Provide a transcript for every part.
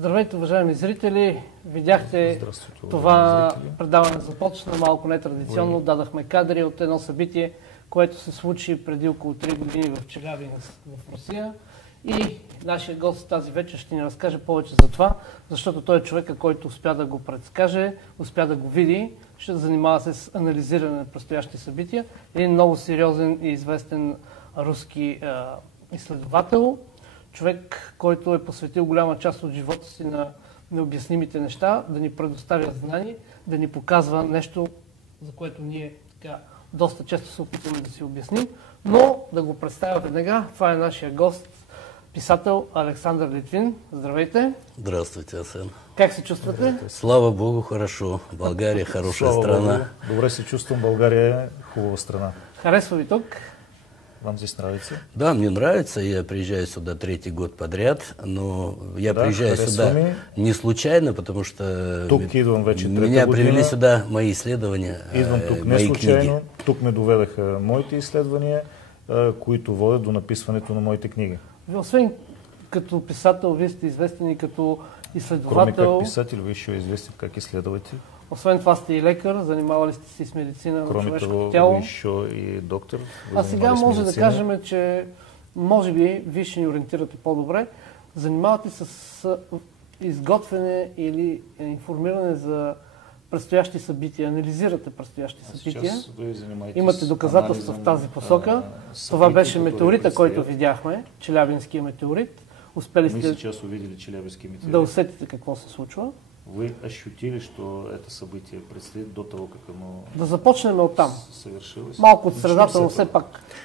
Здравейте, уважаеми зрители! Видяхте това предаване започна малко нетрадиционно. Дадахме кадри от едно събитие, което се случи преди около 3 години в Челябинск, в Русия. И нашия гост тази вечер ще ни разкаже повече за това, защото той е човека, който успя да го предскаже, успя да го види, ще занимава се с анализиране на предстоящи събития. Един много сериозен и известен руски изследовател, човек, който е посветил голяма част от живота си на необяснимите неща, да ни предоставя знания, да ни показва нещо, за което ние така доста често се опитваме да си обясним, но да го представя веднага. Това е нашия гост, писател Александър Литвин. Здравейте! Здравствуйте, Асен. Как се чувствате? Слава Богу, хорошо. България хорошая страна. Богу. Добре се чувствам. България е хубава страна. Харесва ви тук? Вам здесь нравится? Да, мне нравится. Я приезжаю сюда 3-й год подряд, но я приезжаю сюда не случайно, потому что меня привели сюда мои исследования, идвам тук не случайно. Тук ме доведаха моите изследвания, които водят до написването на моите книги. Освен като писател, вие сте известен и като изследовател. Кроме как писател, вие ще известен как изследовател. Освен това сте и лекар, занимавали сте се с медицина на човешкото тяло. Кроме това, и доктор. А сега може да кажем, че може би вие ще ни ориентирате по-добре. Занимавате се с изготвяне или информиране за предстоящи събития, анализирате предстоящи събития. Имате доказателства в тази посока. Това беше метеорита, който видяхме, Челябинския метеорит. Успели сте да усетите какво се случва. Вы ощутили, что это событие предстоит до того, как оно да започнем от там. Совершилось? Малко от средата, но все пак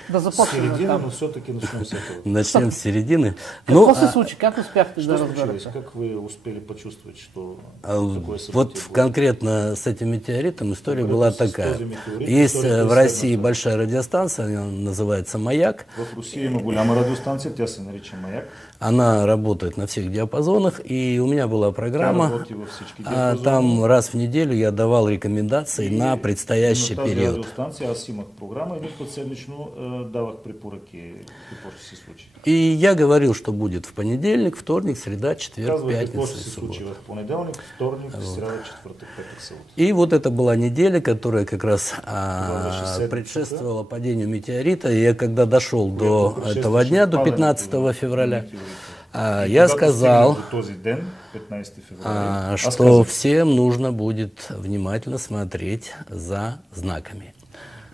да започнем от там. Но все-таки начнем с этого. Начнем с середины. Какво се случи? Как успяхте да разберете? Как вы успели почувствовать, что такое событие? Вот конкретно с этим метеоритом история была такая. Есть в России большая радиостанция, она называется «Маяк». В России има голяма радиостанция, тя се нарича «Маяк». Она работает на всех диапазонах, и у меня была программа. Там раз в неделю я давал рекомендации на предстоящий период. Аз имах програма и един път седмично давах препоръки какво ще се случи. И я говорил, что будет в понедельник, вторник, среда, четверг, пятница и суббота. В понедельник, вторник, среда, четверток, пяток, суббота. И вот это была неделя, которая как раз предшествовала падению метеорита. И я когда дошел до этого дня, до 15 февраля, я сказал, что всем нужно будет внимательно смотреть за знаками.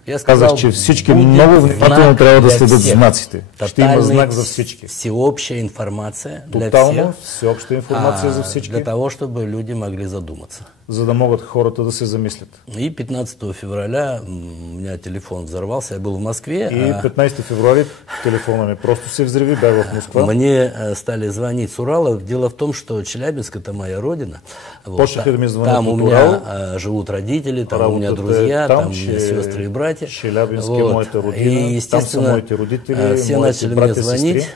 Я сказал, че всички много внимателно трябва да следят знаците. Ще има знак за всички. Всеобщая информация для всех. Всеобща информация за всички. Для того, чтобы люди могли задуматься. За да могат хората да се замислят. И 15 февраля у меня телефон взорвался, я был в Москве. И 15 февраля телефона ми просто се взриви, бях в Москва. Мне стали звонить с Урала. Дело в том, что Челябинск — это моя родина. Там у меня живут родители, там у меня друзья, там у меня сестры и братья. И, естественно, все начали мне звонить,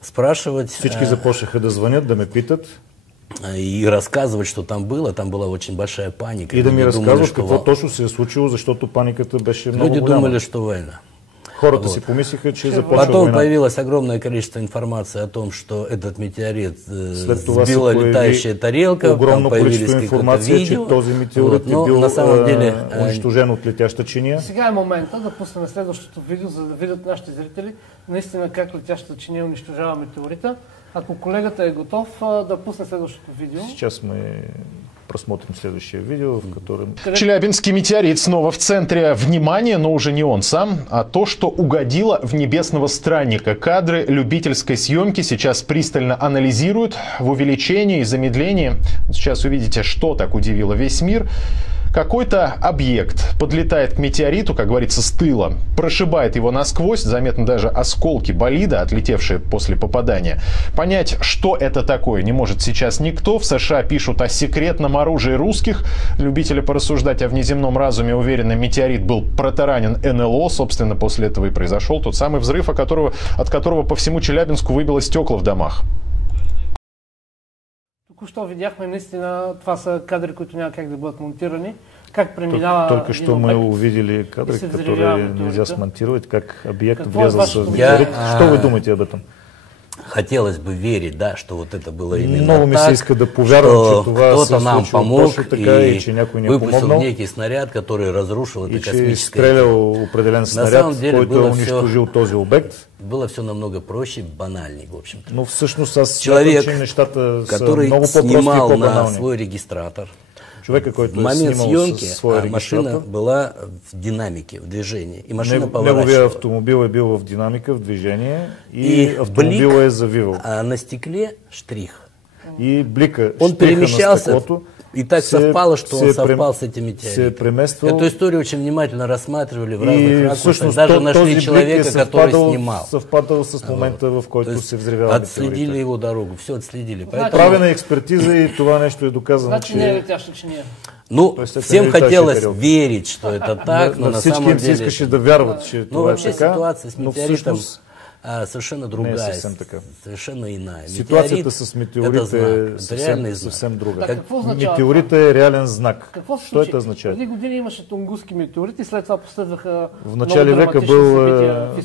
спрашивать. Всички започнаха да звънят, да ме питат. И рассказывать, что там была очень большая паника. И да ми разказват какво точно се е случило, защото паниката беше много голяма. Люди думали, что война. Хората си помислиха, че започва война. Потом появилось огромное количество информации о том, что этот метеорит сбила летающая тарелка. Огромно количество информация, че този метеорит е бил унищожен от летяща чиния. Сега е момента да пуснем следващото видео, за да видят нашите зрители наистина как летящата чиния унищожава метеорита. Ако колегата е готов, да пусне следващото видео. Сейчас мы просмотрим следующее видео, в котором... Челябинский метеорит снова в центре внимания, но уже не он сам, а то, что угодило в небесного странника. Кадры любительской съемки сейчас пристально анализируют в увеличении и замедлении. Сейчас увидите, что так удивило весь мир. Какой-то объект подлетает к метеориту, как говорится, с тыла, прошибает его насквозь, заметно даже осколки болида, отлетевшие после попадания. Понять, что это такое, не может сейчас никто. В США пишут о секретном оружии русских. Любители порассуждать о внеземном разуме уверены, метеорит был протаранен НЛО. Собственно, после этого и произошел тот самый взрыв, от которого по всему Челябинску выбило стекла в домах. Току-що видяхме наистина, това са кадри, които няма как да бъдат монтирани. Как преминава Только что мы увидели кадры, которые нельзя смонтировать, как объект врезался в метеорит. Что вы думаете об этом? хотелось бы верить, да, что вот это было именно много ми се иска да повярвам, че това кто-то нам помог и че някой ни е выпустил некий снаряд, который разрушил это космическое. И че изстрелял определен снаряд, който е унищожил този обект. Было все намного проще и банальнее, в общем-то. Но всъщност аз человек, смятам, че нещата са который много по-прости и снимал по-банални. на свой регистратор. Човека, който в момент съемки регистратор, машина была в динамике, в движении. И машина неговия автомобил е бил в динамика, в движение и автомобил е завивал. А на стекле штрих. И блика, он перемещался, на стеклото, и так совпало, что он совпал с этими метеоритами. Эту историю очень внимательно рассматривали в разных ракурсах. Даже нашли человека, который снимал. Совпадал с момента, в който се взривява метеорита. Отследили его дорогу, все отследили. Правена експертиза и това нещо е доказано. Значи не е летяща чиния. Ну, всем хотелось верить, что это так, но на самом деле... Всички им се искаше да вярват, че това е така. Ситуация с метеоритом совершенно другая, совершенно иная. Ситуацията с метеорите е съвсем друга. Метеорит е реален знак. Що это означава? Преди години имаше тунгуски метеорити, след това последваха в начале века был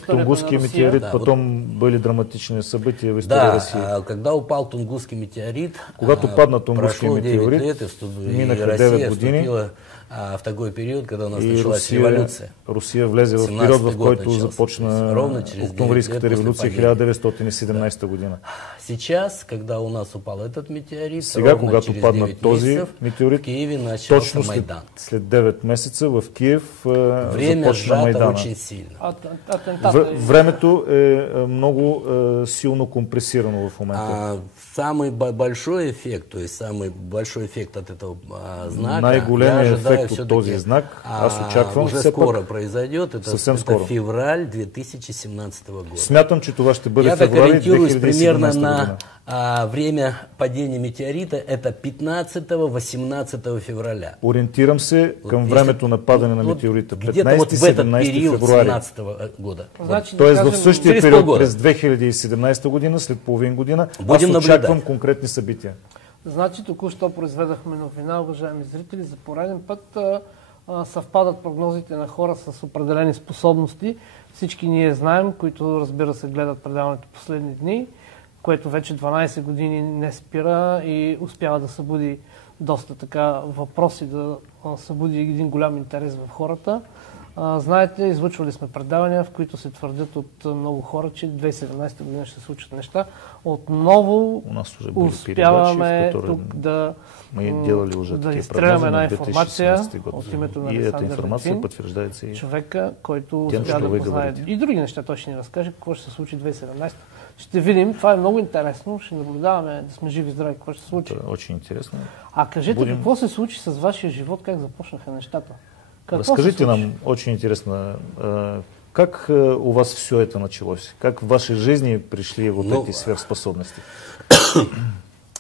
тунгусский метеорит, потом были драматичные события в истории России. Да, когда упал тунгусский метеорит, когато падна тунгусский метеорит, минаха 9 години, в такой период, когда у нас началась революция. Русия влезе в период, в който започна Октомврийската революция 1917 година. Сейчас, когда у нас упал этот метеорит, сега, когато падна този метеорит, в Киеве начался Майдан. След 9 месеца в Киев започна Майдана. Очень сильно. Времето е много силно компресирано в момента. Самый большой эффект, то есть самый большой эффект от этого знака, най-големият ефект от този знак, аз очаквам уже скоро произойдет, это февраль 2017 года. Смятам, че това ще бъде февруари 2017 примерно на время падения метеорита, это 15-18 февраля. Ориентирам се към времето на падане на метеорита, 15-17 февруари. Тоест в същия период през 2017 година, след половин година, аз очаквам конкретни събития. Значи току-що произведахме новина, уважаеми зрители, за пореден път съвпадат прогнозите на хора с определени способности. Всички ние знаем, които разбира се гледат предаването последни дни, което вече 12 години не спира и успява да събуди доста така въпроси, да събуди един голям интерес в хората. Знаете, излъчвали сме предавания, в които се твърдят от много хора, че 2017 година ще се случат неща. Отново успяваме тук да изстреляме една информация от името на Александър Литвин, човека, който успя да познае и други неща. Той ще ни разкаже какво ще се случи 2017. Ще видим, това е много интересно, ще наблюдаваме да сме живи и здрави, какво ще се случи. Очень интересно. А кажете, какво се случи с вашия живот, как започнаха нещата? Разкажите нам, очень интересно, как у вас все это началось? Как в вашей жизни пришли вот эти сверхспособности?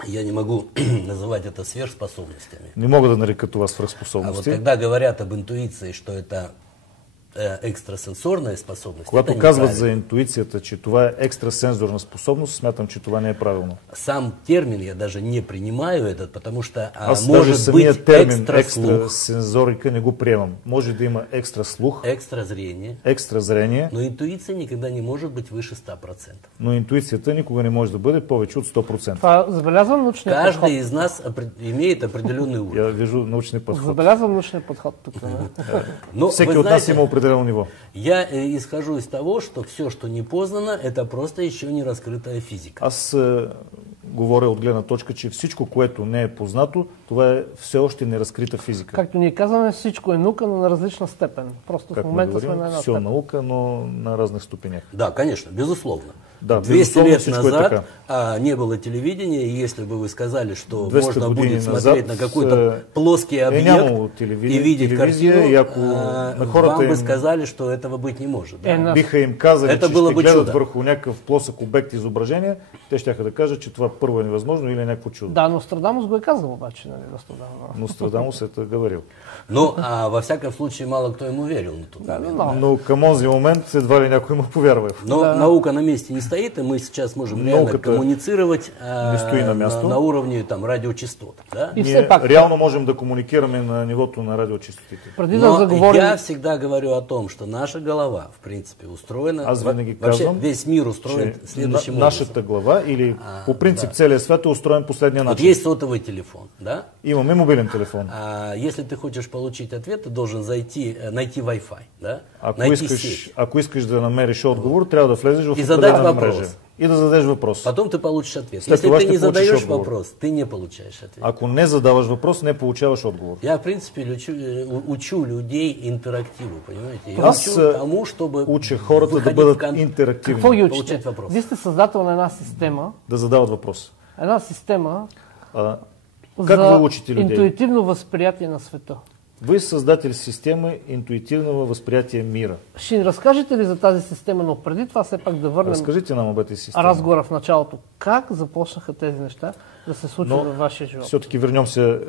Я не могу называть это сверхспособностями. Не могу да нарекать у вас сверхспособности. А вот когда говорят об интуиции, что это екстрасенсорна способност. Когато казват за интуицията, че това е екстрасенсорна способност, смятам, че това не е правилно. Сам термин я даже не принимаю этот, потому что аз может даже самия быть термин екстрасензорика не го приемам. Може да има екстра слух, екстра зрение, но интуиция никогда не может быть выше 100%. Но интуицията никога не може да бъде повече от 100%. Това забелязвам научния подход. Каждый из нас имеет определенный уровень. Я вижу научный подход. Забелязвам научния подход тук. Всеки от нас има определено ниво. Я исхожу из того, что все, что не познано, это просто еще не раскрытая физика. Аз говоря от гледна точка, че всичко, което не е познато, това е все още неразкрита физика. Както ние казваме, всичко е наука, но на различна степен. Просто в момента сме на една степен. Все наука, но на разных ступенях. Да, конечно, безусловно. Да, 200 лет назад не было телевидения, и если бы вы сказали, что можно будет смотреть на какой-то плоский объект и видеть картину, вам бы сказали, что этого быть не может. Да? Биха им казали, че ще гледат върху някакъв плосък обект изображение, те щяха да кажат, че това първо е невъзможно или е някакво чудо. Да, Нострадамус го е казал обаче. Нострадамус это говорил. Но во всяком случае мало кто ему верил на тот момент. Но към онзи момент едва ли някой му повярва. Но наука на месте не стоит, и мы сейчас можем реально коммуницировать на уровне там, радиочастот. Да? И все пак, реално можем да комуникираме на нивото на радиочастотите. Но я всегда говорю о том, что наша голова, в принципе, устроена, вообще весь мир устроен следующим образом. Нашата глава или по принцип целият свят е устроен последния начин. Вот есть сотовый телефон, да? Имаме мобилен телефон. Если ты хочешь получить ответ, ты должен найти Wi-Fi, да? Ако искаш да намериш отговор, трябва да влезеш в определена мрежа и да зададеш въпрос. Потом ты получишь ответ. Если ты не задаешь вопрос, ты не получаешь ответ. Ако не задаваш въпрос, не получаваш отговор. Я, в принципе, учу людей интерактиву, понимаете? Я учу тому, чтобы уча хората да бъдат интерактивни. Какво ги учите? Вие сте създател на една система. Да задават въпрос. Една система как ви учите людей? Интуитивно възприятие на света. Вы създател системы интуитивного възприятия мира. Ще ни разкажете ли за тази система, но преди това все пак да върнем разкажите нам об этой системе. Разговора в началото. Как започнаха тези неща да се случват във вашия живот? Все-таки вернем се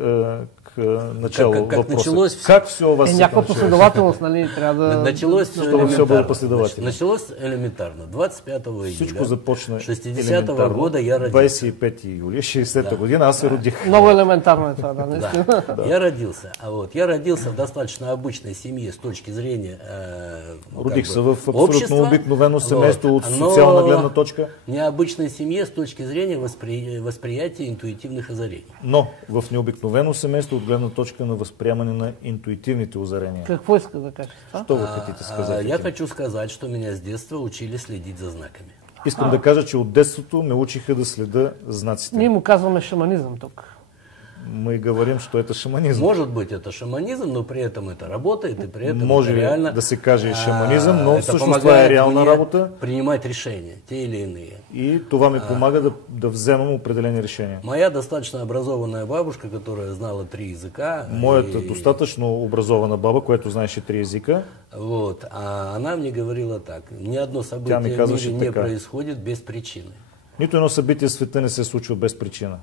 к началу въпроса. Как все у вас някаква последователност, нали? Трябва да... Началось елементарно. 25 Всичко започна 60-го года я родился. 25 юли 60-та година аз се родих. Много елементарно е това, да, наистина. Я родился. Я родился в достаточно обычной семье с точки зрения родих се в абсолютно обикновено семейство от социална гледна точка. Необычной семье с точки зрения възприятия интуитивных озарений. Но в необикновено семейство от гледна точка на възприемане на интуитивните озарения. Какво иска да кажете това? Що хотите сказать? Я хочу сказать, что меня с детства учили следить за знаками. Искам да кажа, че от детството ме учиха да следа знаците. Ние му казваме шаманизъм тук. Мы говорим, что это шаманизм. Может быть, это шаманизм, но при этом это работает, и при этом може это реально... да се каже шаманизм, но всъщност това е реална работа. Принимать решения, те или иные. И това ми помага да вземам определени решения. Моя достаточно образованная бабушка, которая знала 3 языка... Моята достатъчно образована баба, която знаеше 3 езика. Вот, она мне говорила так: ни одно событие в мире не происходит без причины. Нито едно събитие в света не се случва без причина.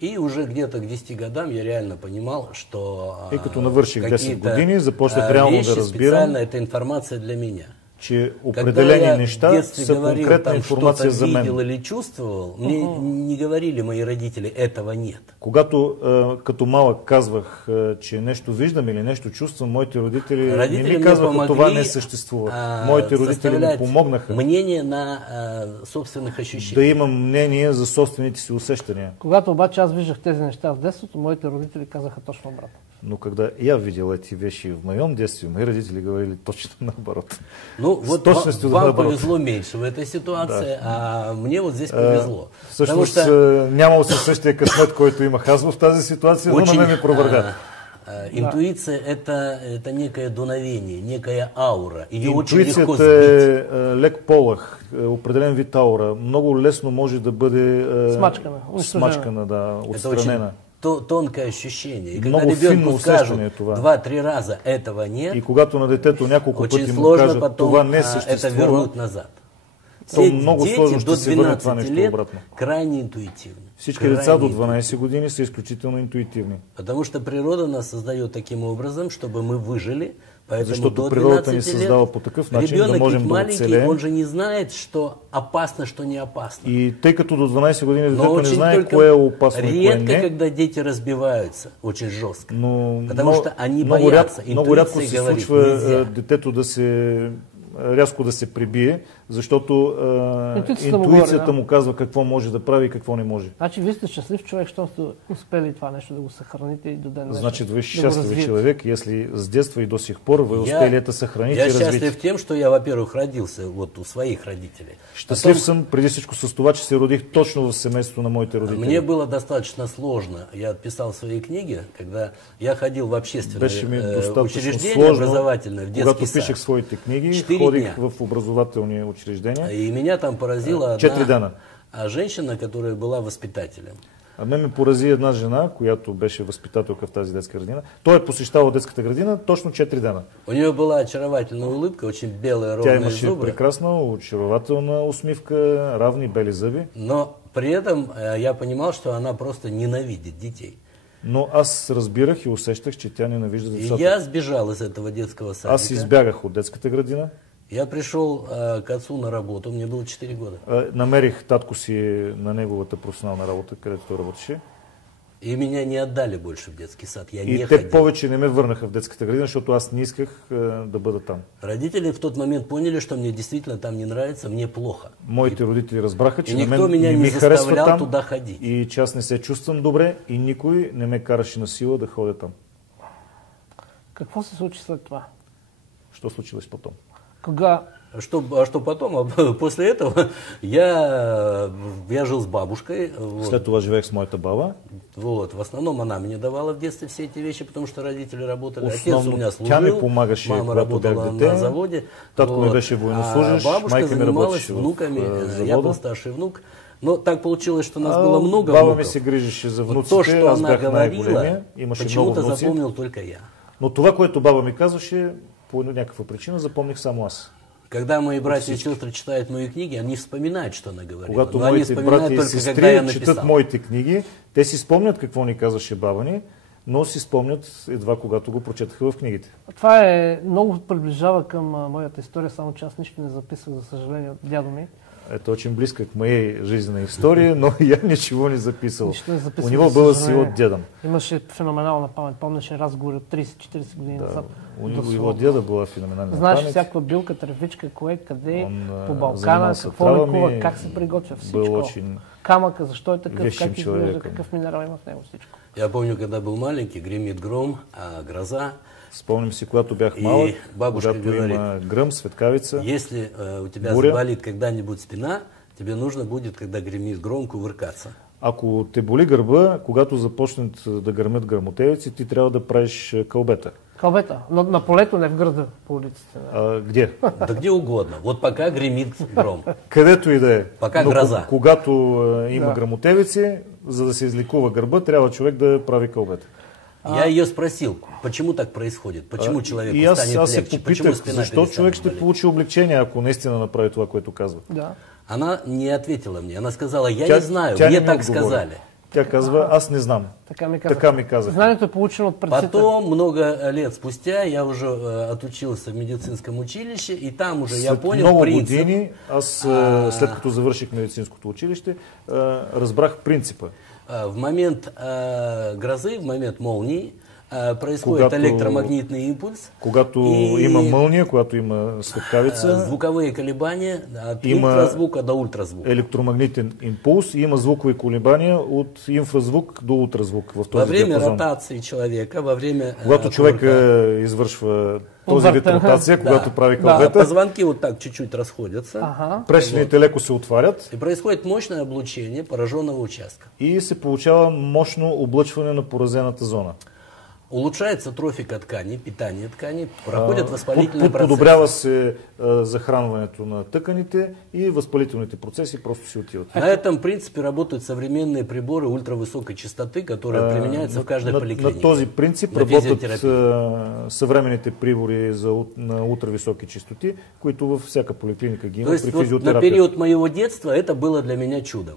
И уже где-то к 10 годам я реально понимал, что и като навърших 10 години, започнах реално да разбирам, это информация для меня. Че определени неща са конкретна информация за мен. Видел или чувствовал, мне не говорили мои родители, этого нет. Когато като малък казвах, че нещо виждам или нещо чувствам, моите родители не ми казваха, това не съществува. Моите родители ми помогнаха мнение на собственных ощущений. Да имам мнение за собствените си усещания. Когато обаче аз виждах тези неща в детството, моите родители казаха точно обратно. Но когда я видел эти вещи в моем детстве, мои родители говорили точно наоборот. Ну, вот вам повезло меньше в этой ситуации, да. А мне вот здесь повезло. Всъщност нямал се същия късмет, който имах аз в тази ситуация, но на мен ме провърга. Интуиция это некое дуновение, некая аура. Ее очень легко сбить. Интуицията е лек полъх, определен вид аура. Много лесно може да бъде смачкана, да, отстранена. Тонкое ощущение. И когда ребенку скажут 2-3 раза этого нет, и когато на детето няколко пъти му кажат, това не съществува, это вернуть назад. То много сложно ще се върне това нещо обратно. Крайне интуитивно. Всички деца до 12 години са изключително интуитивни. Потому что природа нас создает таким образом, чтобы мы выжили. Защото природата ни създава по такъв начин, да можем да оцелеем. Он же не знает, что опасно, что не опасно. И тъй като до 12 години детето не знае кое е опасно и кое не. Редко, когда дети разбиваются очень жестко. Потому что они боятся. Много рядко се случва детето да се рязко да се прибие, защото интуицията му казва какво може да прави и какво не може. Значи вие сте щастлив човек, щом сте успели това нещо да го съхраните и до ден днешен. Значит, вы счастливый человек, если с детства и до сих пор вы успели это сохранить и развить. Я счастлив тем, что я, во-первых, родился вот у своих родителей. Щастлив съм преди всичко с това, че се родих точно в семейството на моите родители. Мне было достаточно сложно. Я писал свои книги, когда я ходил в общественное учреждение образовательное, в детский сад. Когато пишех своите книги, ходих в образователни учреждения. И меня там поразила одна женщина, которая была воспитателем. А ме порази една жена, която беше възпитателка в тази детска градина. Той е посещавал детската градина точно 4 дена. У нее была очаровательная улыбка, очень белые ровные зубы. Тя имаше прекрасна, очарователна усмивка, равни бели зъби. Но при этом я понимал, что она просто ненавидит детей. Но аз разбирах и усещах, че тя ненавижда децата. Я сбежал из этого детского садика. Аз избягах от детската градина. Я пришел к отцу на работу, мне было 4 года. Намерих татко си на неговата професионална работа, където той работеше. И меня не отдали больше в детский сад. Я и не те ходил. повече не ме върнаха в детската градина, защото аз не исках да бъда там. Родители в тот момент поняли, что мне действительно там не нравится, мне плохо. Моите родители разбраха, че на мен не ми харесва там туда ходить. И че аз не се чувствам добре и никой не ме караше на сила да ходя там. Какво се случи след това? Что случилось потом? Кога? Что потом? После этого я жил с бабушкой. След това живех с моята баба. Вот. В основном она мне давала в детстве все эти вещи, потому что родители работали. Отец у меня служил, тя ми помагаше, мама работала на заводе. Татко ми беше военнослужащ, бабушка занималась внуками, я был старший внук. Но так получилось, что нас было много баба внуков. ми се грижеше за внуците, то, что аз она бях говорила, почему-то запомнил только я. Но това, което баба ми казваше, по някаква причина запомних само аз. Когда мои братья и сестры читают мои книги, они вспоминают, что она говорила. Когато моите братя и сестри четат моите книги, те си спомнят какво ни казваше баба ни, но си спомнят едва когато го прочетаха в книгите. Това много приближава към моята история, само че аз нищо не записах, за съжаление, от дядо ми. Это очень близко к моей жизненной истории, но я ничего не записывал. У него было си от дедом. Имаше феноменална памет. Помнеше разговори от 30-40 години назад. У его деда была феноменальна Знаеш памет. всякаква билка, тревичка, кое, къде, по Балкана, какво лекува, как се приготвя всичко. Камъка, защо е такъв, как изглежда, какъв минерал има в него, всичко. Я помню, когда был маленький, гремит гром, гроза. Спомням си, когато бях малък, когато говорит, има гръм, светкавица, если у тебя буря, заболит когда-нибудь спина, тебе нужно будет, когда гремит гром, кувыркаться. Ако те боли гърба, когато започнат да гърмят гръмотевици, ти трябва да правиш кълбета. Кълбета? Но на полето, не в града, по улиците. Где? Да где угодно. Вот пока гремит гром. Където и да е. Пока гроза. Когато има гръмотевици, за да се излекува гърба, трябва човек да прави кълбета. Я ее спросил, почему так происходит, почему человеку станет легче, почему спина защо човек ще получи облегчение, ако наистина направи това, което казва. Да. Она не ответила мне, она сказала, я не знаю, мне так сказали. Тя казва, аз не знам. Така ми казах. Знанието е получено от предците. Потом, много лет спустя, я уже отучился в медицинском училище, и там уже я понял много принцип. Години, аз след като завърших медицинското училище, разбрах принципа. В момент грозы, в момент молнии, происходит электромагнитный импульс. Когато има мълния, когато има светкавица, звуковые колебания от инфразвука до ультразвука. Електромагнитен импулс и има звукови колебания от инфразвук до ултразвук. Во время ротации человека, во время... Когато човек извършва този вид ротация, когато прави кълбета, позвонки вот так чуть-чуть расходятся. Прешените леко се отварят. И происходит мощное облучение пораженного участка. И се получава мощно облъчване на поразената зона. Улучшается трофика ткани, питание ткани, проходят воспалительные процессы. Подобрява се захранването на тъканите и възпалителните процеси просто си отиват. На этом принципе работают современные приборы ультравысокой частоты, которые применяются в каждой поликлинике. На този принцип работят съвременните прибори на ултрависоки частоти, които във всяка поликлиника ги има при физиотерапия. На период моего детства это было для меня чудом.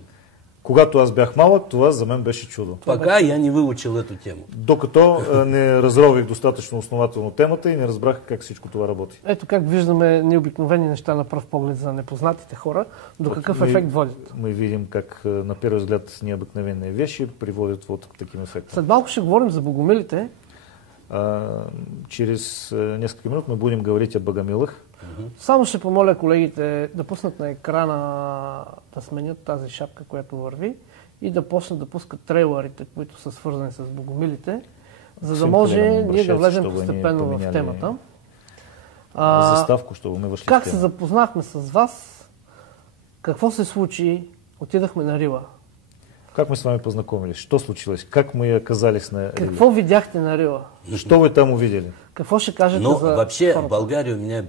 Когато аз бях малък, това за мен беше чудо. Пока я не выучил эту тему. Докато не разрових достатъчно основателно темата и не разбрах как всичко това работи. Ето как виждаме необикновени неща на пръв поглед за непознатите хора, до какъв ефект водят. Мы видим как на первый взгляд необыкновенные вещи приводят вот к таким ефектам. След малко ще говорим за богомилите. Через несколько минут мы будем говорить о богомилах. Само ще помоля колегите да пуснат на екрана, да сменят тази шапка, която върви и да почнат да пускат трейлерите, които са свързани с богомилите, за да може ние да влезем постепенно в темата. Заставку, чтобы мы вошли. Как се запознахме с вас? Какво се случи? Отидахме на Рила. Как мы с вами познакомились? Что случилось? Как мы оказались на Риле? Какво видяхте на Рила? Что вы там увидели? Какво ще кажете за вообще в Българию меня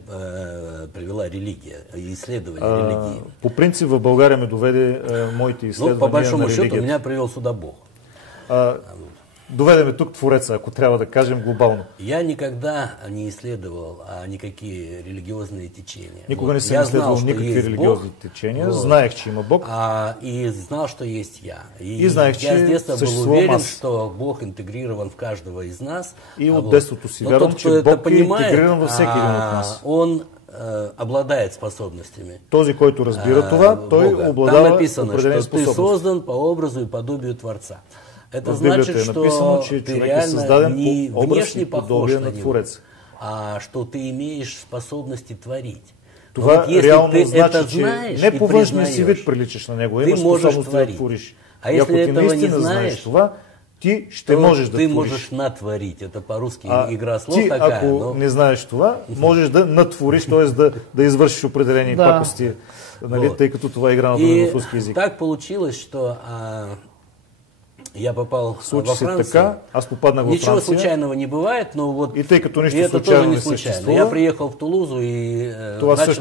привела религия, исследование религии. По принцип в България ме доведе моите изследвания по большому на религията. счету меня привел сюда Бог. Доведе ме тук Твореца, ако трябва да кажем глобално. Я никогда не исследовал никакие религиозные течения. Никога не съм изследвал никакви религиозни течения. Вот. Знаех, че има Бог. И знал, что есть я. И знаех, че я с детства был уверен, аз. что Бог интегрирован в каждого из нас. И от детството си вярвам, че Бог е интегриран във всеки един от нас. Он обладает способностями. Този, който разбира това, той обладава там написано, что ты создан по образу и подобию Творца. Это значит, написано, че ты реально не внешне похож на него, а что ты имеешь способности творить. Това вот если реално ты значи, это че знаешь не по външния си вид приличаш на него, имаш способност да твориш. А если этого не знаешь, това, ти ще можеш да ты твориш. можешь натворить. Это по-русски игра слов ти, такая. Ако не знаеш това, можеш да натвориш, т.е. да извършиш определени пакости, нали, тъй като това е игра на думи в руски език. Так получилось, что я попал во Францию. Така, аз попаднах във Франция. Ничего случайного не бывает, но вот и тъй като нищо это случайно тоже не не случайно. съществува, Я приехал в Тулузу и начал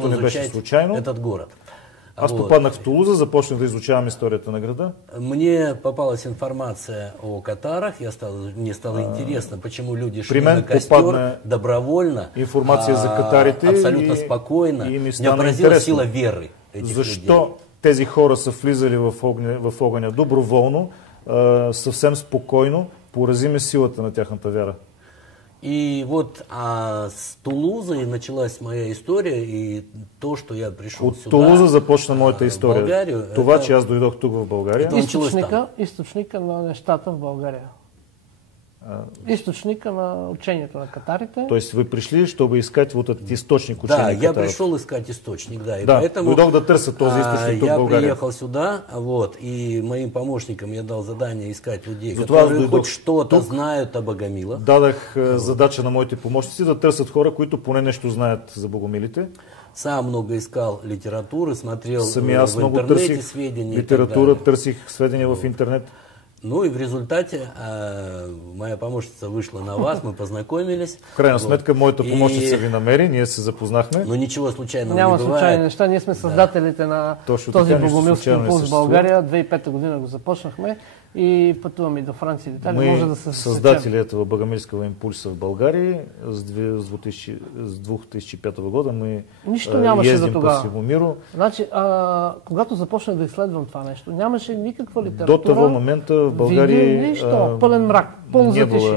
изучать этот город. Аз попаднах в Тулуза, започнах да изучавам историята на града. Мне попалась информация о катарах, мне стало интересно, почему люди шли на костер добровольно, информация за катарите абсолютно спокойно. Меня поразила сила веры этих людей. Защо тези хора са влизали в огъня доброволно, съвсем спокойно, порази ме силата на тяхната вяра. И вот с Тулузы началась моя история, и то, что я пришел сюда, от Тулуза започна моята история. Българию, това, че аз дойдох тук в България. Източника на нещата в България. Източника на учението на катарите. Тоест вы пришли, чтобы искать вот этот источник учения катаров. Да, я пришел искать источник, да. И да, поэтому дойдох да търся този източник тук в България. Я приехал сюда, вот, и моим помощникам я дал задание искать людей, которые хоть что-то знают о Богомилах. Дадах задача на моите помощници да търсят хора, които поне нещо знаят за богомилите. Сам много искал литературы, смотрел в интернете търсих сведения. Литература, търсих сведения в интернет. Ну и в результате моя помощница вышла на вас, мы познакомились. В крайна сметка моята помощница ви намери, ние се запознахме. Но ничего случайного няма не бывает. Няма случайни неща, ние сме създателите на този богомилски импулс в България. 2005 година го започнахме и пътуваме и до Франция и Италия. Може да се създатели этого богомилского импульса в България с 2005 года мы ездим по всему миру. Значи, когато започнах да изследвам това нещо, нямаше никаква литература. До того момента в България нищо, пълен мрак, пълно затиши.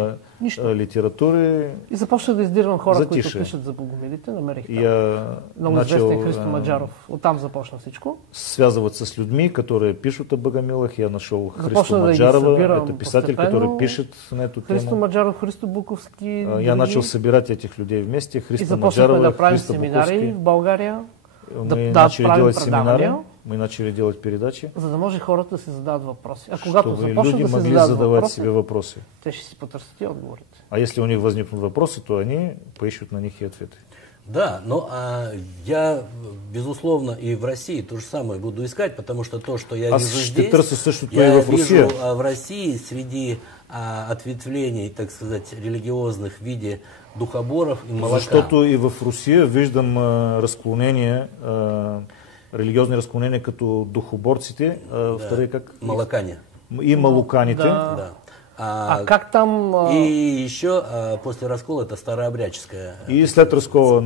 Литератури. И започнах да издирвам хора, които пишат за богомилите. Намерих там. Много известен Христо Маджаров. Оттам започна всичко. Связывать с людьми, которые пишут о богомилах. Я нашел Христо Маджарова. Это писатель, который пишет на эту тему. Христо Маджаров, Христо Буковски. Я начал собирать этих людей вместе. Христо Маджарова, да правим Христо семинари Буковски. В България. Мы начали делать семинари. Мы начали делать передачи. За да може хората да се задават въпроси. А когато започнат да се задават себе въпроси, те ще си потърсят и отговорите. А если у них возникнут вопросы, то они поищут на них и ответы. Да, но я, безусловно, и в России то же самое буду искать, потому что то, что я вижу здесь, я вижу в России среди ответвлений, так сказать, религиозных в виде духоборов и молока. Защото и в Русия виждам разклонения, религиозни разклонения като духоборците, вторые как? Молокане. И малуканите. Да. А как там... И еще после раскола это старообрядческая. И след разкола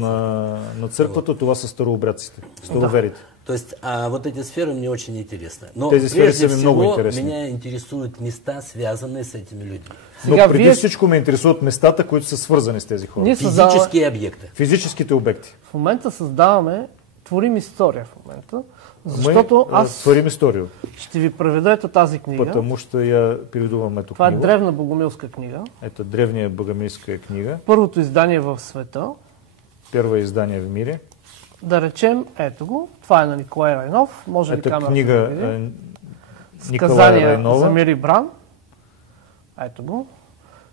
на църквата това са старообрядците, староверите. То есть вот эти сферы мне очень интересны. Но тези сфери прежде са ми много всего интересни. Меня интересуют места, связанные с этими людьми. Но преди всичко ме интересуват местата, които са свързани с тези хора. Физически обекти. Физическите обекти. В момента творим история в момента. Защото аз творим историю. Ще ви преведа тази книга. Потому что я переведувам эту Това книгу. е древна богомилска книга. Это древняя богомилская книга. Първото издание в света. Первое издание в мире. Да речем, ето го. Това е на Николай Райнов. Може ли камерата книга да види? Николай Райнова. За Мири Бран. Ето го.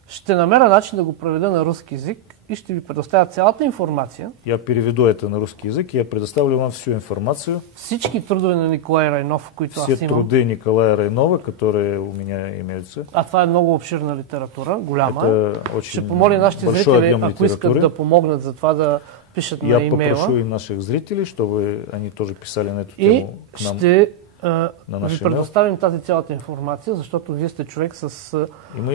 Ще намеря начин да го преведа на руски език и ще ви предоставя цялата информация. Я переведу это на русский язык и я предоставлю вам всю информацию. Всички трудове на Николай Райнов, които аз имам. Все труды Николая Райнова, которые у меня имеются. Това е много обширна литература, голяма. Ще помоля нашите зрители, ако искат да помогнат за това да пишат на имейла. Я попрошу и наших зрителей, чтобы они тоже писали на эту тему к нам. Ви предоставим тази цялата информация, защото вие сте човек,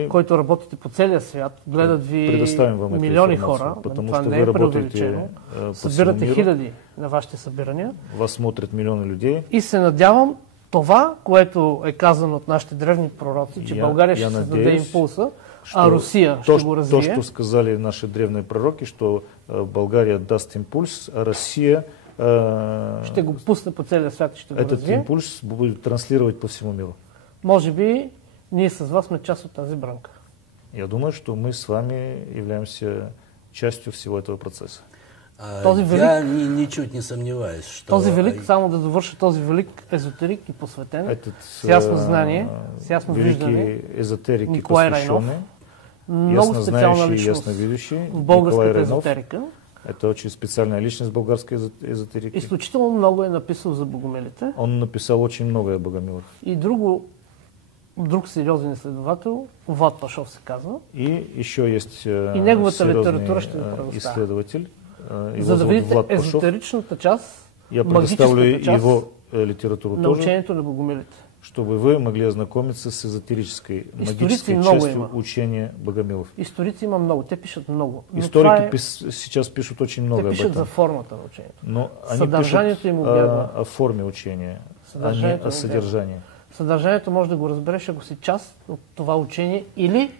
който работите по целия свят, гледат ви милиони хора, това не е преувеличено, събирате хиляди на вашите събирания. Вас смотрят милиони людей. И се надявам това, което е казано от нашите древни пророци, че България ще създаде импулса, Русия ще го развие. То, що сказали наши древни пророки, що България даст импульс, а Русия ще го пусне по целия свят и ще го развие. Этот импульс буде транслировать по всему миру. Може би ние с вас сме част от тази бранка. Я думаю, что мы с вами являемся частью всего этого процесса. Я ничуть не сомневаюсь, что... Този велик, само да довърша, този велик езотерик и посветен, с ясно знание, с ясно виждане, Николай Райнов, много специална личност в българската езотерика. Это очень специальная личность българской эзотерики. Изключително много е написал за богомилите. Он написал очень много о богомилах. И друг сериозен изследовател, Влад Пашов се казва. И еще есть и неговата литература ще ви предоставя. Изследователь. За да видите езотеричната част, магическата част литературу на учението на богомилите. Чтобы вы могли ознакомиться с эзотерической, магической частью учения богомилов. Историци има много, те пишат много. Историки сейчас пишут очень много об этом. Те пишат за формата на учението. Но они пишут о форме учения, а не о съдържании. Съдържанието може да го разбереш, ако си част от това учение или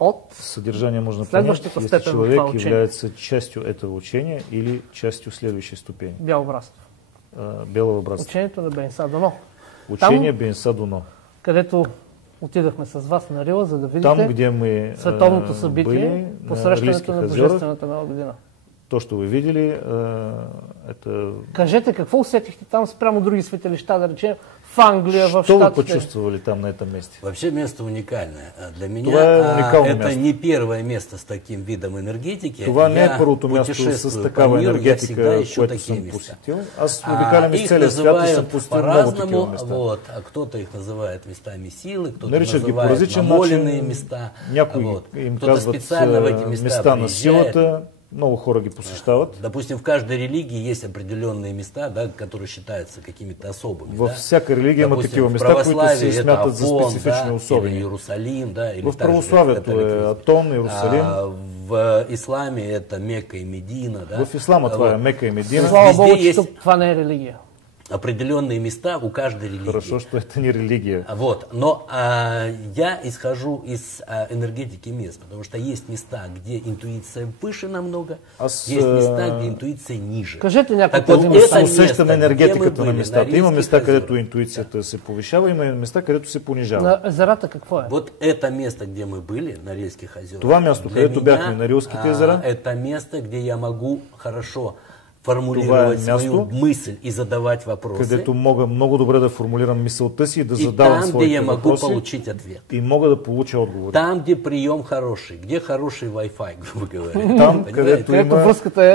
от съдържание можно понять, если человек является частью этого учения или частью следующей ступени. Белого братства. Учението на Бенса Доно. Учение Бенса Доно. Където отидахме с вас на Рила, за да видите там, где мы световното събитие, посрещането на Божествената нова година. То, что вы видели, это... Кажете, какво усетихте там спрямо други светилища, да речем, в Англия, в Штатите? Что вы почувствовали там, на этом месте? Вообще место уникальное. Для меня это не первое место с таким видом энергетики. Това не е първото място с такава енергетика, което съм посетил. Аз обикалям из целия свят и съм посетил много такива места. Вот, а кто-то их называет местами силы, кто-то называет намоленные места. Някои им казват места на силата. Много хора ги посещават. Допустим, в каждой религии есть определенные места, да, которые считаются какими-то особыми. Во всякой религии има такива места, които се смятат за специфични особени. Или Иерусалим, да, или в православието е Атон, Иерусалим. В исламе это Мека и Медина, да. В ислама това е Мека и Медина. Слава Богу, че това не е религия. Определенные места у каждой религии. Хорошо, что это не религия. Вот. Но я исхожу из энергетики мест, потому что есть места, где интуиция выше намного, есть места, где интуиция ниже. Кажете някакво место. Усещаме енергетиката на местата. Има места, където интуицията се повишава, има места, където се понижава. На езерата какво е? Вот это место, где мы были, на Рильских озерах. Това място, където бяхме на Рилските езера. Это место, где я могу хорошо формулировать свою мысль и задавать вопросы. Където мога много добре да формулирам мисълта си и да задавам своите въпроси. И там, где я могу получить ответ. И мога да получа отговори. Там, где прием хороший, где хороший Wi-Fi, грубо говоря. Там, където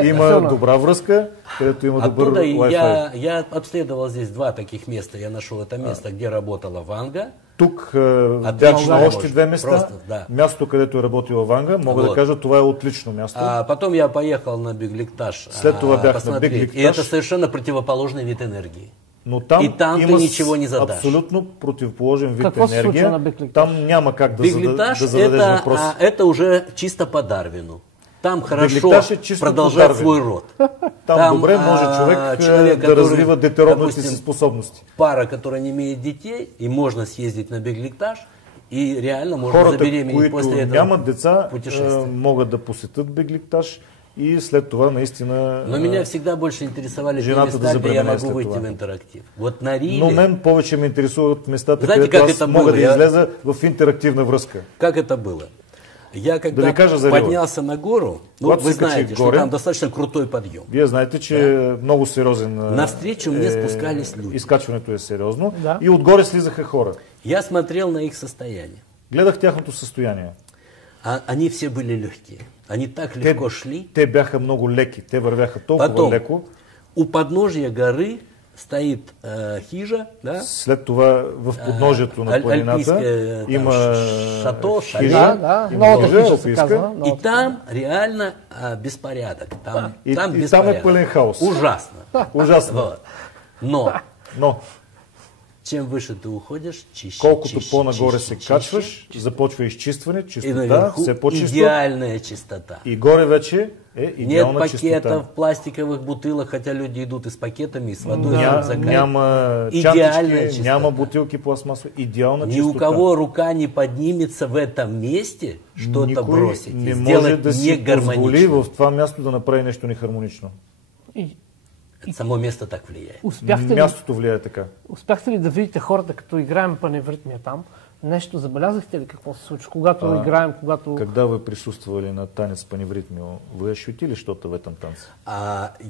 има добра връзка, където има добър Wi-Fi. Я обследовал здесь два таких места. Я нашел это место, где работала Ванга. Тук бях на още две места. Просто, да. Място, където е работила Ванга, мога да кажа, това е отлично място. Потом я поехал на Бегликташ. След това бях на Бегликташ. И это совершенно противоположный вид энергии. Но там, и там има ты ничего не задашь. Абсолютно противоположен вид енергия. Там няма как да зададеш въпрос. Это уже чисто по Дарвину. Там хорошо продолжать свой род. Там добре може човек да развива детеродните си способности. Пара, которая не имеет детей, и можно съездить на Бегликташ, и реально можно забеременеть после этого. Хората, които нямат деца, могат да посетят Бегликташ и след това наистина Но меня всегда больше интересовали те места, где я могу выйти в интерактив. Вот на Риле... Но мен повече ме интересуват местата, където аз мога да излеза в интерактивна връзка. Как это было? Я когда поднялся на гору, вы знаете, что там достаточно крутой подъем. Вие знаете, че много сериозен навстречу мне спускались люди. Изкачването е сериозно. И отгоре слизаха хора. Я смотрел на их состояние. Гледах тяхното състояние. Они все были легкие. Они так легко шли. Те бяха много леки. Те вървяха толкова леко. У подножия горы стоит хижа, да? След това в подножието на планината има шато, хижа, и там реально беспорядок. Там беспорядок. Там е пълен хаос. Ужасно. Ужасно. Но Чем выше ты уходишь, чище. Колкото по-нагоре се качваш, започва изчистване, чистота, все по-чисто. Идеальная чистота. И горе вече е идеална Нет чистота. пакетов, пластиковых бутылок, хотя люди идут и с пакетами, и с водой. Няма чантички, няма бутилки пластмасови. Идеална чистота. Ни у кого рука не поднимется в этом месте что-то бросить. Не може да си позволи в това място да направи нещо нехармонично. Само место так влияе. Мястото влияе така. Успяхте ли да видите хората, като играем паневритмия там? Нещо забелязахте ли какво се случва, когато играем, когато... Когда вы присутствовали на танец паневритмио, вы ощутили что-то в этом танце?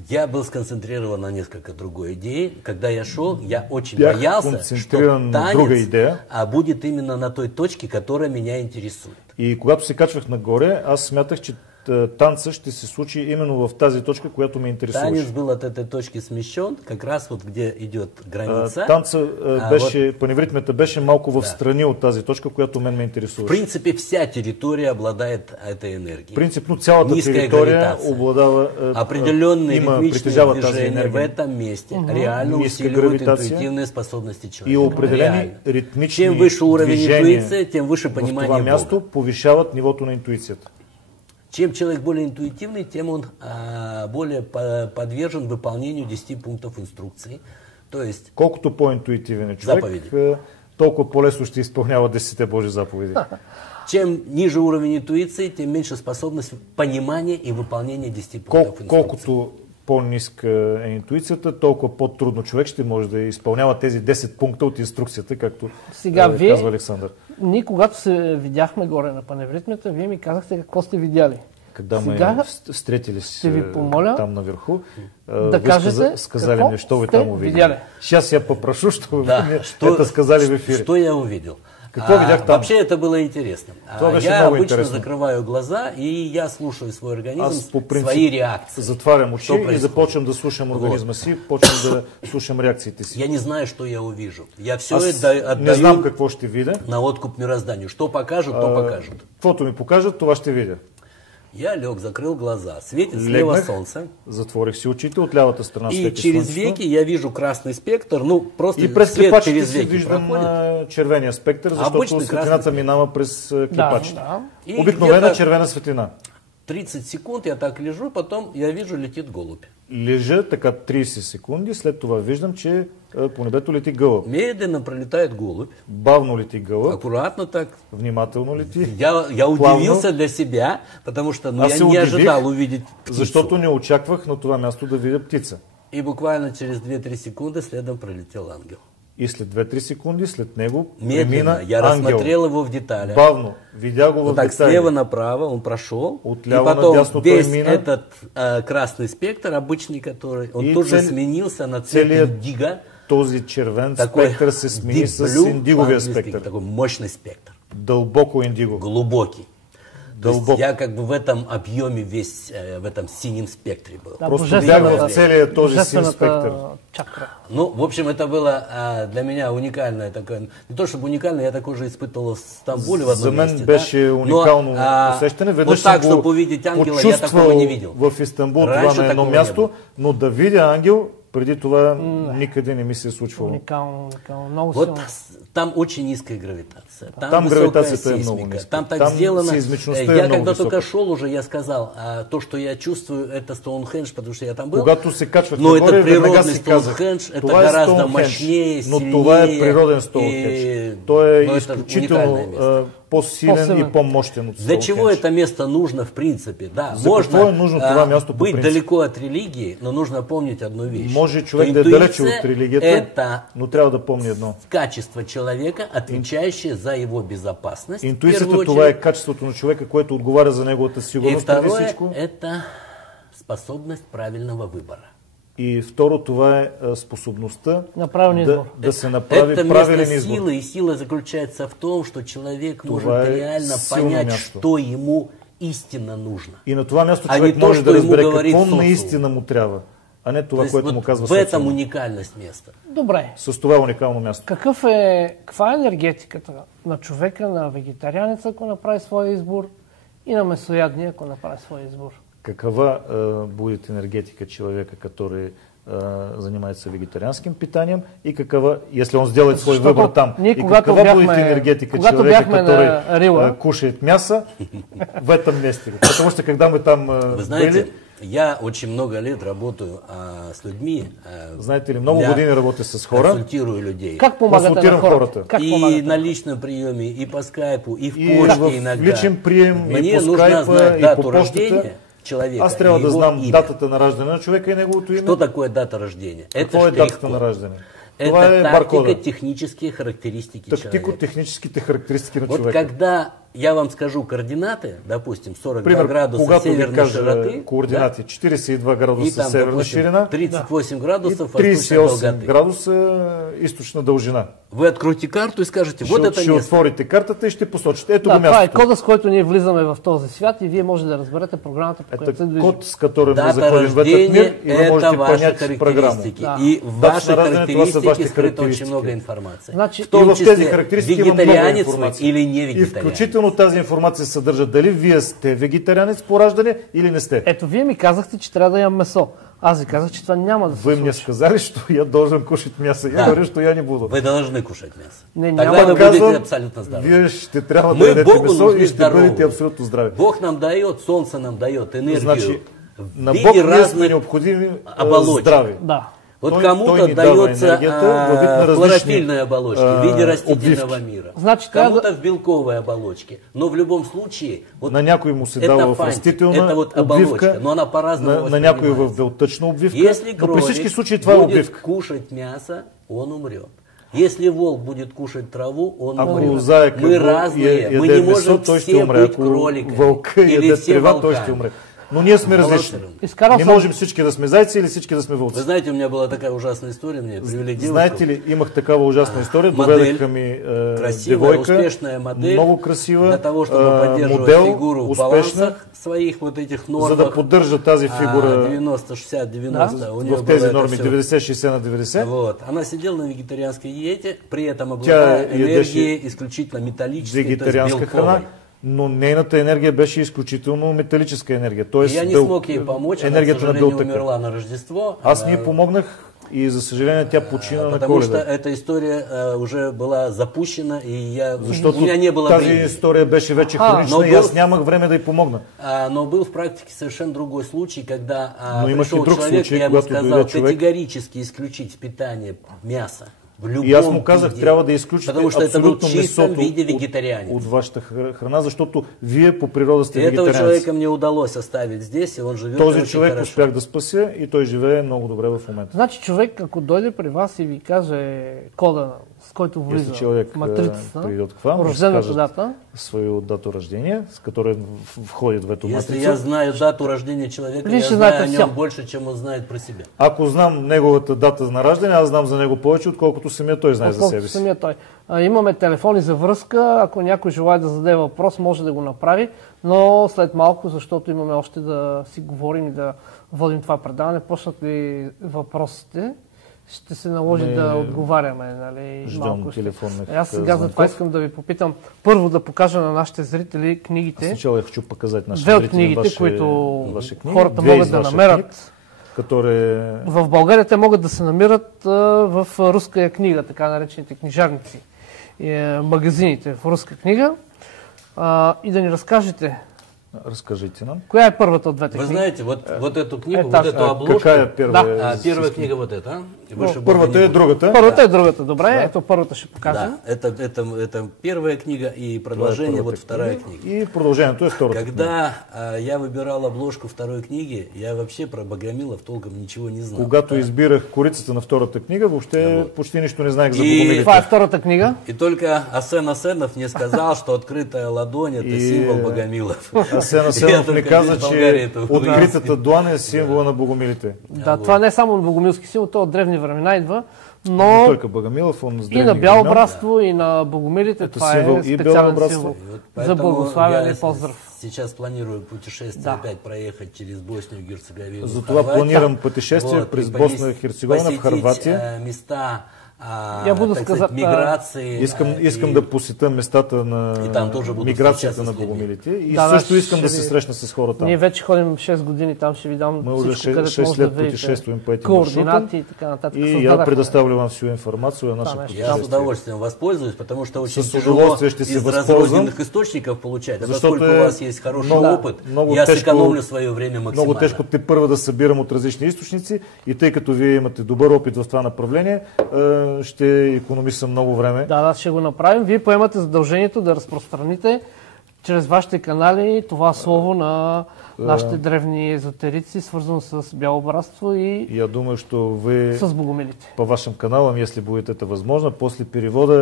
Я был сконцентрирован на несколько другой идее. Когда я шел, я очень боялся, что танец будет именно на той точке, которая меня интересует. И когато се качвах нагоре, аз смятах, че танца ще се случи именно в тази точка, която ме интересуваше. Танец был от этой точки смещен, как раз вот где идет граница. Танца беше, паневритмията беше малко в страни от тази точка, която мен ме интересуваше. В принципе, вся территория обладает этой энергией. Принципно цялата територия обладава, определенные ритмичные движения в этом месте реально усиливают интуитивные способности человека. И определени ритмични чем выше уровень интуиции, тем выше понимание Бога. В това място повишават нивото на интуицията. Чем человек более интуитивный, тем он более подвержен выполнению 10 пунктов инструкции. То есть, колкото по-интуитивен човек, толкова по-лесно ще изпълнява 10 Божьи заповеди. Чем ниже уровень интуиции, тем меньше способность понимания и выполнения 10 пунктов инструкции. Колкото по-ниска е интуицията, толкова по-трудно човек ще може да изпълнява тези 10 пункта от инструкцията, както казва Александър. Ние, когато се видяхме горе на паневритмията, вие ми казахте какво сте видяли. Когда ме встретили там наверху, да кажете сказали мне, что вы там увидели. Сейчас я попрошу, чтобы вы мне это сказали в эфире. Что я увидел? Какво видях там? Вообще это было интересно. Я обычно закрываю глаза и я слушаю свой организм, свои реакции. Затварям очи и започвам да слушам организма си, почвам да слушам реакциите си. Я не знаю, что я увижу. Я все это отдаю не знам какво ще видя. На откуп мирозданию. Что покажут, то покажут. Каквото ми покажат, това ще видя. Я лег, закрыл глаза. Светит слева солнце. Затворих си очите, от лявата страна свети слънцето. И через веки я вижу красный спектр. Ну, просто и през клепачите си виждам червения спектър, защото светлината минава през клепачите. Обикновена червена светлина. 30 секунд я так лежу, потом я вижу, летит голубь. Лежа така 30 секунди, след това виждам, че по небето лети гълъб. Медленно пролетает голубь. Бавно лети гълъб. Аккуратно так. Внимателно лети. Я удивился для себя, потому что я не ожидал увидеть птицу. Защото не очаквах на това място да видя птица. И буквально через 2-3 секунды следом пролетел ангел. И след 2-3 секунди след него медленно, я рассмотрел его в деталях. Бавно, видя го в деталях. Так, слева направо он прошел. И потом весь этот красный спектр, обычный, который, он тут же сменился на цвет индиго. Този червен спектър се смени с индиговия спектър. Такой мощный спектр. Дълбоко индиго. Глубокий. То есть я как бы в этом объеме весь, в этом синем спектре был. Да, просто бягал в целия този син спектр. Ну, в общем, это было для меня уникальное такое, не то чтобы уникальное, я такое же испытывал в Стамбуле в одном месте. За мен беше уникално усещане. Вот так, чтобы увидеть ангела, я такого не видел. В Истанбул това на едно място, но да видя ангел, преди това никъде не ми се е случвало. Уникално, много силно. Вот там очень низкая гравитация. Там гравитацията е много ниска. Там так сделано. Я когда только шел уже, я сказал, то, что я чувствую, это Стоунхендж, потому что я там был. Когато се качвах но нагоре, это природный Стоунхендж, это гораздо мощнее, сильнее. Но това е природен Стоунхендж. Той е изключително по-силен и по-мощен от Стоунхендж. Для чего это место нужно в принципе? Да, можно быть далеко от религии, но нужно помнить одну вещь. Може човек да е далече от религията, но трябва да помни едно. Качество человека, отвечающее за его безопасность. Интуицията, това е качеството на човека, което отговаря за неговата сигурност. И второе, это способность правильного выбора. И второ, това е способността да се направи это правилен избор. Силы, и сила заключается в том, что человек может реально понять, что ему истинно нужно. И на това място човек може да разбере какво наистина му трябва. А не това, което му казва социум. В этом уникальность места. Добре. С това уникално място. Каква е енергетиката на човека, на вегетарианеца, ако направи своя избор, и на месоядния, ако направи своя избор? Какова будет энергетика человека, который занимается вегетарианским питанием и какова, если он сделает свой выбор там, и какова будет энергетика человека, который кушает мясо в этом месте. Потому что когда мы там Вы знаете, я очень много лет работаю с людьми. Знаете ли, много години работаю с хора. Консультирую людей. Как помогате на хората? И на личном приеме, и по скайпу, и в почте иногда. В личен прием, Мне и по нужно знать скайпу, дату и по рождения человека. Аз трябва да знам датата на раждане на човека и неговото име. Что такое дата рождения? Какво е датата на раждане? Это тактико-технические характеристики человека. Тактико-технические характеристики на вот человека. Когда я вам скажу координаты, допустим, 42 градуса северной широты, координаты, 42 градуса северна ширина, 38 градусов 38 градуса източна дължина. Вы откроете карту и скажете, вот это место. Ще отворите картата и ще посочите. Ето го мястото. Това е кода, с който ние влизаме в този свят и вие може да разберете програмата, по която се движим. Код, с которым мы заходим в этот мир, и вы можете понять программу. И в ваши характеристики скрыто очень много информации. Значи, в том числе, вегетарианец или не вегетарианец. И включително тази информация съдържа дали вие сте вегетарианец по раждане или не сте. Ето, вие ми казахте, че трябва да ям месо. Аз ви казах, че това няма да се случи. Вы мне сказали, что я должен кушать мясо. Я говорю, что я не буду. Вы должны кушать мясо. Не, тогда вы будете абсолютно здоровы. Вие ще трябва да ядете месо и ще бъдете абсолютно здрави. Бог нам дает, солнце нам дает энергию. Значи, на Бог ние сме необходими здрави. Да. Вот кому-то дается хлорофильные оболочки в виде растительного мира, кому-то в белковой оболочке. Но в любом случае, вот на някой му се дава в растителна обвивка, но она по-разному на някой в белтъчна обвивка. Если но при всички случаи това е обвивка. Будет кушать мясо, он умрет. Если волк будет кушать траву, он умрет. Заека мы разные, мы не можем все быть кроликами или все волками. Но ние сме различни. Не можем всички да сме зайци или всички да сме вълци. Вы знаете, у меня была такая ужасная история, мне привели девушку. Знаете ли, имах такава ужасна история, доведаха ми красивая, успешная модель, много красива, для того, чтобы поддерживать фигуру в балансах своих вот этих нормах. За да поддържа тази фигура 90-60-90, у нее в тези норми 90-60 на 90. Вот. Она сидела на вегетарианской диете, при этом обладая энергией исключительно металлической, то есть белковой. Но нейната енергия беше изключително металическа енергия. Тоест, я не смог ей помочь, она, к сожалению, умерла на Рождество. Аз не помогнах и, за съжаление, тя почина на Коледа. Потому что эта история уже была запущена, и у меня не было тази времени. история беше вече хронична и аз нямах време да й помогна. Но был в практике совершенно другой случай, когда пришел человек, и я ему сказал категорически исключить в питание мясо. И аз му казах, трябва да изключите абсолютно месото от вашата храна, защото вие по природа сте вегетарианци. Этого человека мне удалось оставить здесь, и он живет Този човек успях да спася и той живее много добре в момента. Значи човек, ако дойде при вас и ви каже кода, с който влиза матрицата, рождената дата, свою дату рождения, с которой входит в эту матрицу. Если я знаю дату рождения человека, я знаю о нем больше, чем он знает про себя. Ако знам неговата дата на раждане, аз знам за него повече, отколкото самия той знае за себе си. Имаме телефони за връзка. Ако някой желае да зададе въпрос, може да го направи, но след малко, защото имаме още да си говорим и да водим това предаване. Почнат ли въпросите? Ще се наложи да отговаряме. Нали, ждем телефонных Аз сега за това искам да ви попитам. Първо да покажа на нашите зрители книгите. Сначала я хочу показать нашите две от книгите, които хората могат да намерят. В България те могат да се намират в руска книга, така наречените книжарници, магазините в руска книга. И да ни разкажете. Разкажите нам. Коя е първата от двете книги? Вы знаете, вот эту книгу, вот эту обложку. Какая первая? Первая книга вот эта. Първата е другата. Първата е другата, добре. Ето първата ще покажем. Да, это первая книга и продолжение, вот вторая книга. И продолжението е втората. Когда я выбирал обложку второй книги, я вообще про Богомилов толком ничего не знал. Когато избирах корицата на втората книга, въобще почти нищо не знаех за Богомилите. Това е втората книга. И только Асен Асенов мне сказал, что открытая ладонь это символ Богомилов. Асен Асенов ми каза, че откритата длан е символа на Богомилите. Да, това не е само богомилски символ, то от древни времена идва, но и на бяло братство, и на богомилите това е специален символ за благославяне и поздрав. Сейчас планирую путешествие опять проехать через Боснию и Герцеговину. Затова планирам пътешествие през Босна и Херцеговина в Харватия. Места миграции. Искам да посетя местата на миграцията на богомилите и също искам да се срещна с хората. Ние вече ходим 6 години там, ще ви дам всичко, където може да видите координати и така нататък. И я предоставлю вам всю информацию о наших путешествиях. Я с удовольствием воспользуюсь, потому что очень тяжело из разрозненных источников получать. А поскольку у вас есть хороший опыт, я сэкономлю свое время максимально. Много тежко те първо да събирам от различни източници и тъй като вие имате добър опит в това направление, ще икономисам много време. Да, ще го направим. Вие поемате задължението да разпространите чрез вашите канали това слово на нашите древни езотерици, свързано с бяло братство и я думаю, что вы с богомилите. По вашим каналам, если будет это возможно, после перевода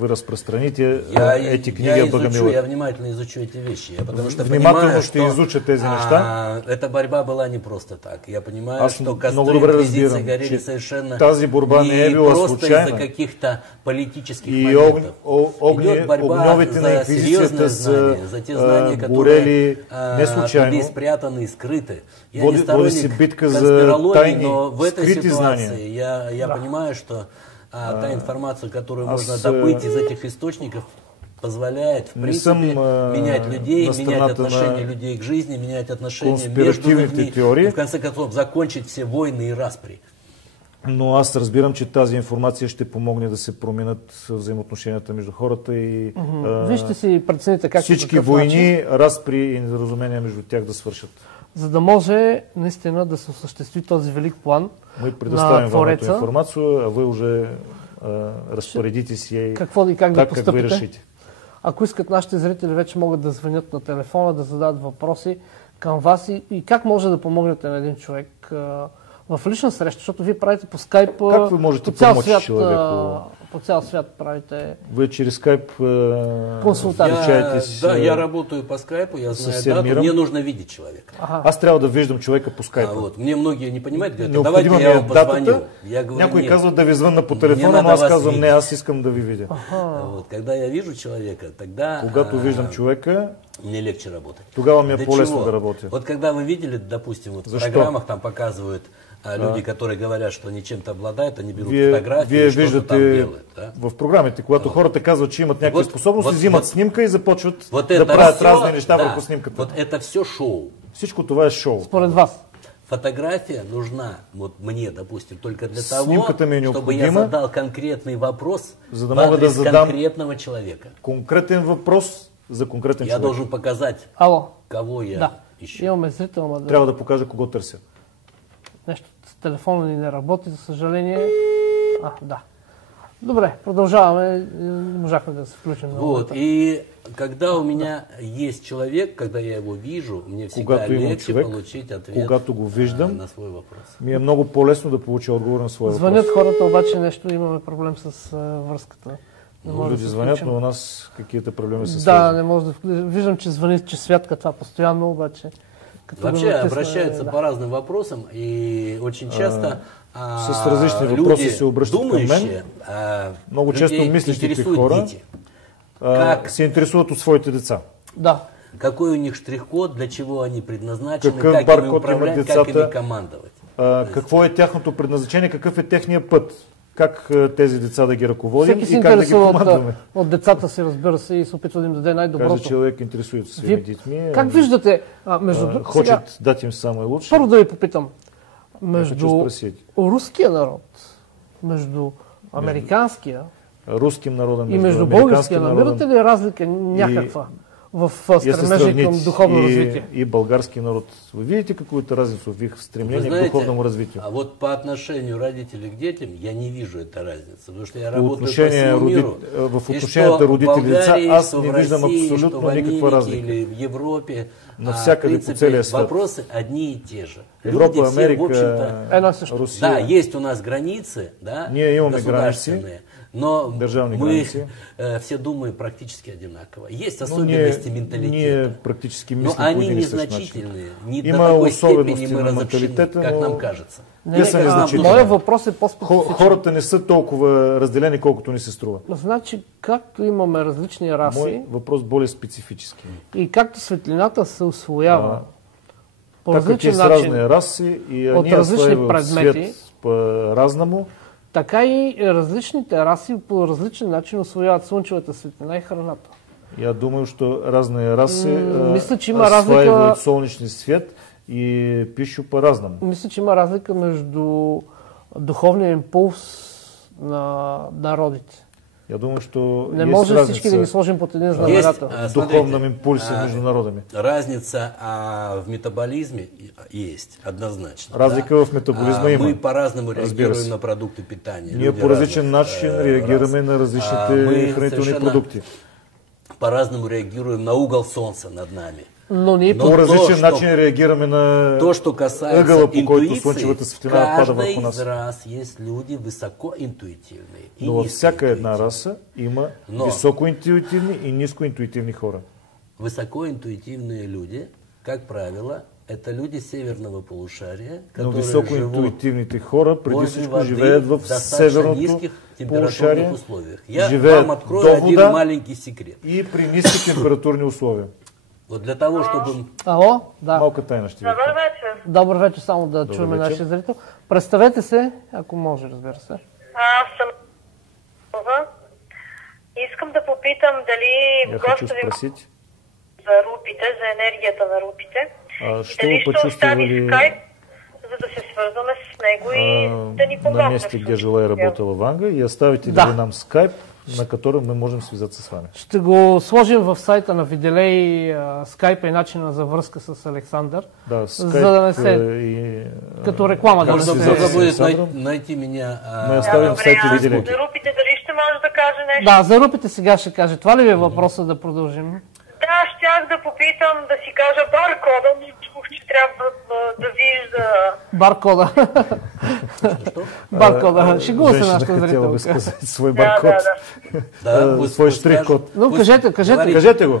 вы распространите эти книги о Богомилах. Я внимательно изучу эти вещи, потому что внимательно ще изуча тези неща. Эта борьба была не просто так. Я понимаю, что костры инквизиции горели совершенно тази борба не е била просто из-за каких-то политических моментов. Идет борьба за серьезные знания, за те знания, которые спрятаны и скрыты. Я не сторонник конспирологии, но в этой ситуации я понимаю, что та информация, которую можно добыть из этих источников, позволяет, в принципе, менять людей, менять отношение людей к жизни, менять отношения между людьми и, в конце концов, закончить все войны и распри. Но аз разбирам, че тази информация ще помогне да се променят взаимоотношенията между хората и вижте си, прецените как всички войни, разпри и недоразумения между тях да свършат. За да може наистина да се осъществи този велик план на Твореца. Информация, а вы уже разпоредите си какво и как да постъпите. Ако искат нашите зрители, вече могат да звънят на телефона, да зададат въпроси към вас и как може да помогнете на един човек в лична среща, защото вие правите по скайп, как ви можете по цял свят, по цял свят правите. Вы через скайп консултации. Да, я работаю по скайпу, я знаю дату, мне нужно видеть человека. Аз трябва да виждам човека по скайпу. Мне многие не понимают, говорят, давайте я вам позвоню. Я говорю, някой казва да ви звънна по телефона, но аз казвам не, аз искам да ви видя. Когда я вижу человека, тогда... Когато виждам човека, мне легче работать. Тогава ми е по-лесно да работя. Вот когда вы видели, допустим, вот в программах там показывают люди, которые говорят, что они чем-то обладают, они берут фотографии и что-то там делают. Да? В програмите, когато хората казват, че имат някакви способности, взимат снимка и започват да правят разни неща върху снимката. Вот это все шоу. Всичко това е шоу. Според вас? Фотография нужна вот мне, допустим, только для того, чтобы я задал конкретный вопрос в адрес конкретного человека. Конкретен въпрос за конкретен човек. Я должен показать, кого я ищу. Имаме зрител, трябва да покажа кого търся. Нещо с телефона ни не работи, за съжаление. Да. Добре, продължаваме. Не можахме да се включим. Вот, и когда у меня есть человек, когда я его вижу, мне всегда легче получить ответ на свой въпрос. Ми е много по-лесно да получа отговор на своя въпрос. Звънят хората, обаче нещо, имаме проблем с връзката. Люди звънят, но у нас какие-то проблеми с да, не може да включим. Виждам, че звъни, че святка това постоянно, обаче. Вообще обращаются по разным вопросам, и очень часто с различни въпроси се обръщат към мен. Много често мислещите хора се интересуват от своите деца. Да. Какой у них штрих-код, для чего они предназначены, как ими управлять, как ими командовать. Какво е тяхното предназначение, какъв е техния път, как тези деца да ги ръководим и как да ги командваме. От децата си, разбира се, и се опитва да им даде най-доброто. Каже човек, интересует се своими детьми. Как виждате, хочет дать им самое лучшее. Първо да ви попитам, между руския народ, между американския руским народом и между българския, намирате ли разлика някаква в стремежа към духовно развитие? И български народ. Вы видите какую-то разницу в их стремлении к духовному развитию? А вот по отношению родителей к детям я не вижу этой разницы, потому что я работаю по всему миру. В отношенията родители-деца аз не виждам абсолютно никаква разлика. Или в Европе, навсякъде по целия свят. Вопросы одни и те же. Европа, Америка, Русия. Да, есть у нас границы, да, государственные. Но мы все думаем практически одинаково. Есть особенности менталитета, но они незначительные. Не до такой степени мы разобщены, как нам кажется. Моят въпрос е по-специфичен. Хората не са толкова разделени, колкото ни се струва. Значи, както имаме различни раси... Мой въпрос более специфически. И както светлината се усвоява по различен начин раси и от различни предмети, по-разному, така и различните раси по различен начин усвояват слънчевата светлина и храната. Я думаю, что разные расы мисля, че има разлика... солнечный свет и пищу по-разному. Мисля, че има разлика между духовния импулс на народите. Я думаю, что не може всички да ги сложим под един знаменател. В духовном импульсе между народами. Разница в метаболизме есть, однозначно. Разлика в метаболизме има. Мы по-разному реагируем на продукты питания. Ние по различен начин реагираме на различните хранителни продукти. По-разному реагируем на угол солнца над нами. Но ние по различен начин реагираме на ъгъла, по който слънчевата светлина пада върху нас. Каждый раз есть люди высокоинтуитивные. Но във всяка една раса има високоинтуитивни и нискоинтуитивни хора. Высокоинтуитивные люди, как правило, это люди северного полушария, но високоинтуитивните хора преди всичко живеят в северното полушарие, живеят до вода и при ниски температурни условия. Вот для того, чтобы... Ало, да. Малка тайна ще ви. Добър вечер. Добър вечер, само да чуем нашия зрител. Представете се, ако може, разбира се. Аз съм... Искам да попитам дали гостът ви за рупите, за енергията на рупите. Дали ще остави скайп, за да се свързваме с него и да ни помогне. На месте, где жила и работала Ванга, и оставите ли нам скайп, на котором мы можем связаться с вами. Ще го сложим в сайта на Виделей скайпа и начина за връзка с Александър. Да, скайп, за да не се... като реклама. Можно да будет найти меня. Мы оставим в сайте Виделей. За рупите дали ще може да каже нещо? Да, за рупите сега ще каже. Това ли ви е въпроса да продължим? Да, щях да попитам, да си кажа баркода, но чух, че трябва да вижда... Баркода. Баркода. Шегува се нашата зрителка. Женщина хотела да сказать свой баркод. Свой штрих-код. Ну, кажете. Кажете го. 2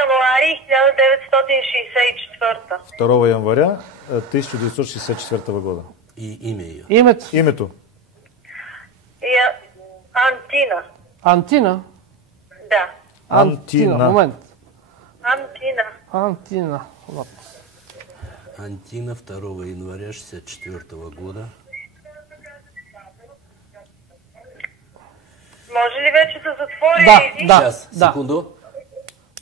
януари 1964. 2 января 1964 года. И имя ее. Името. Антина. Антина? Да. Антина. Момент. Антина. Вот. Антина 2 января 1964 года. Може ли вече да затворим? Да. Сейчас, секунду.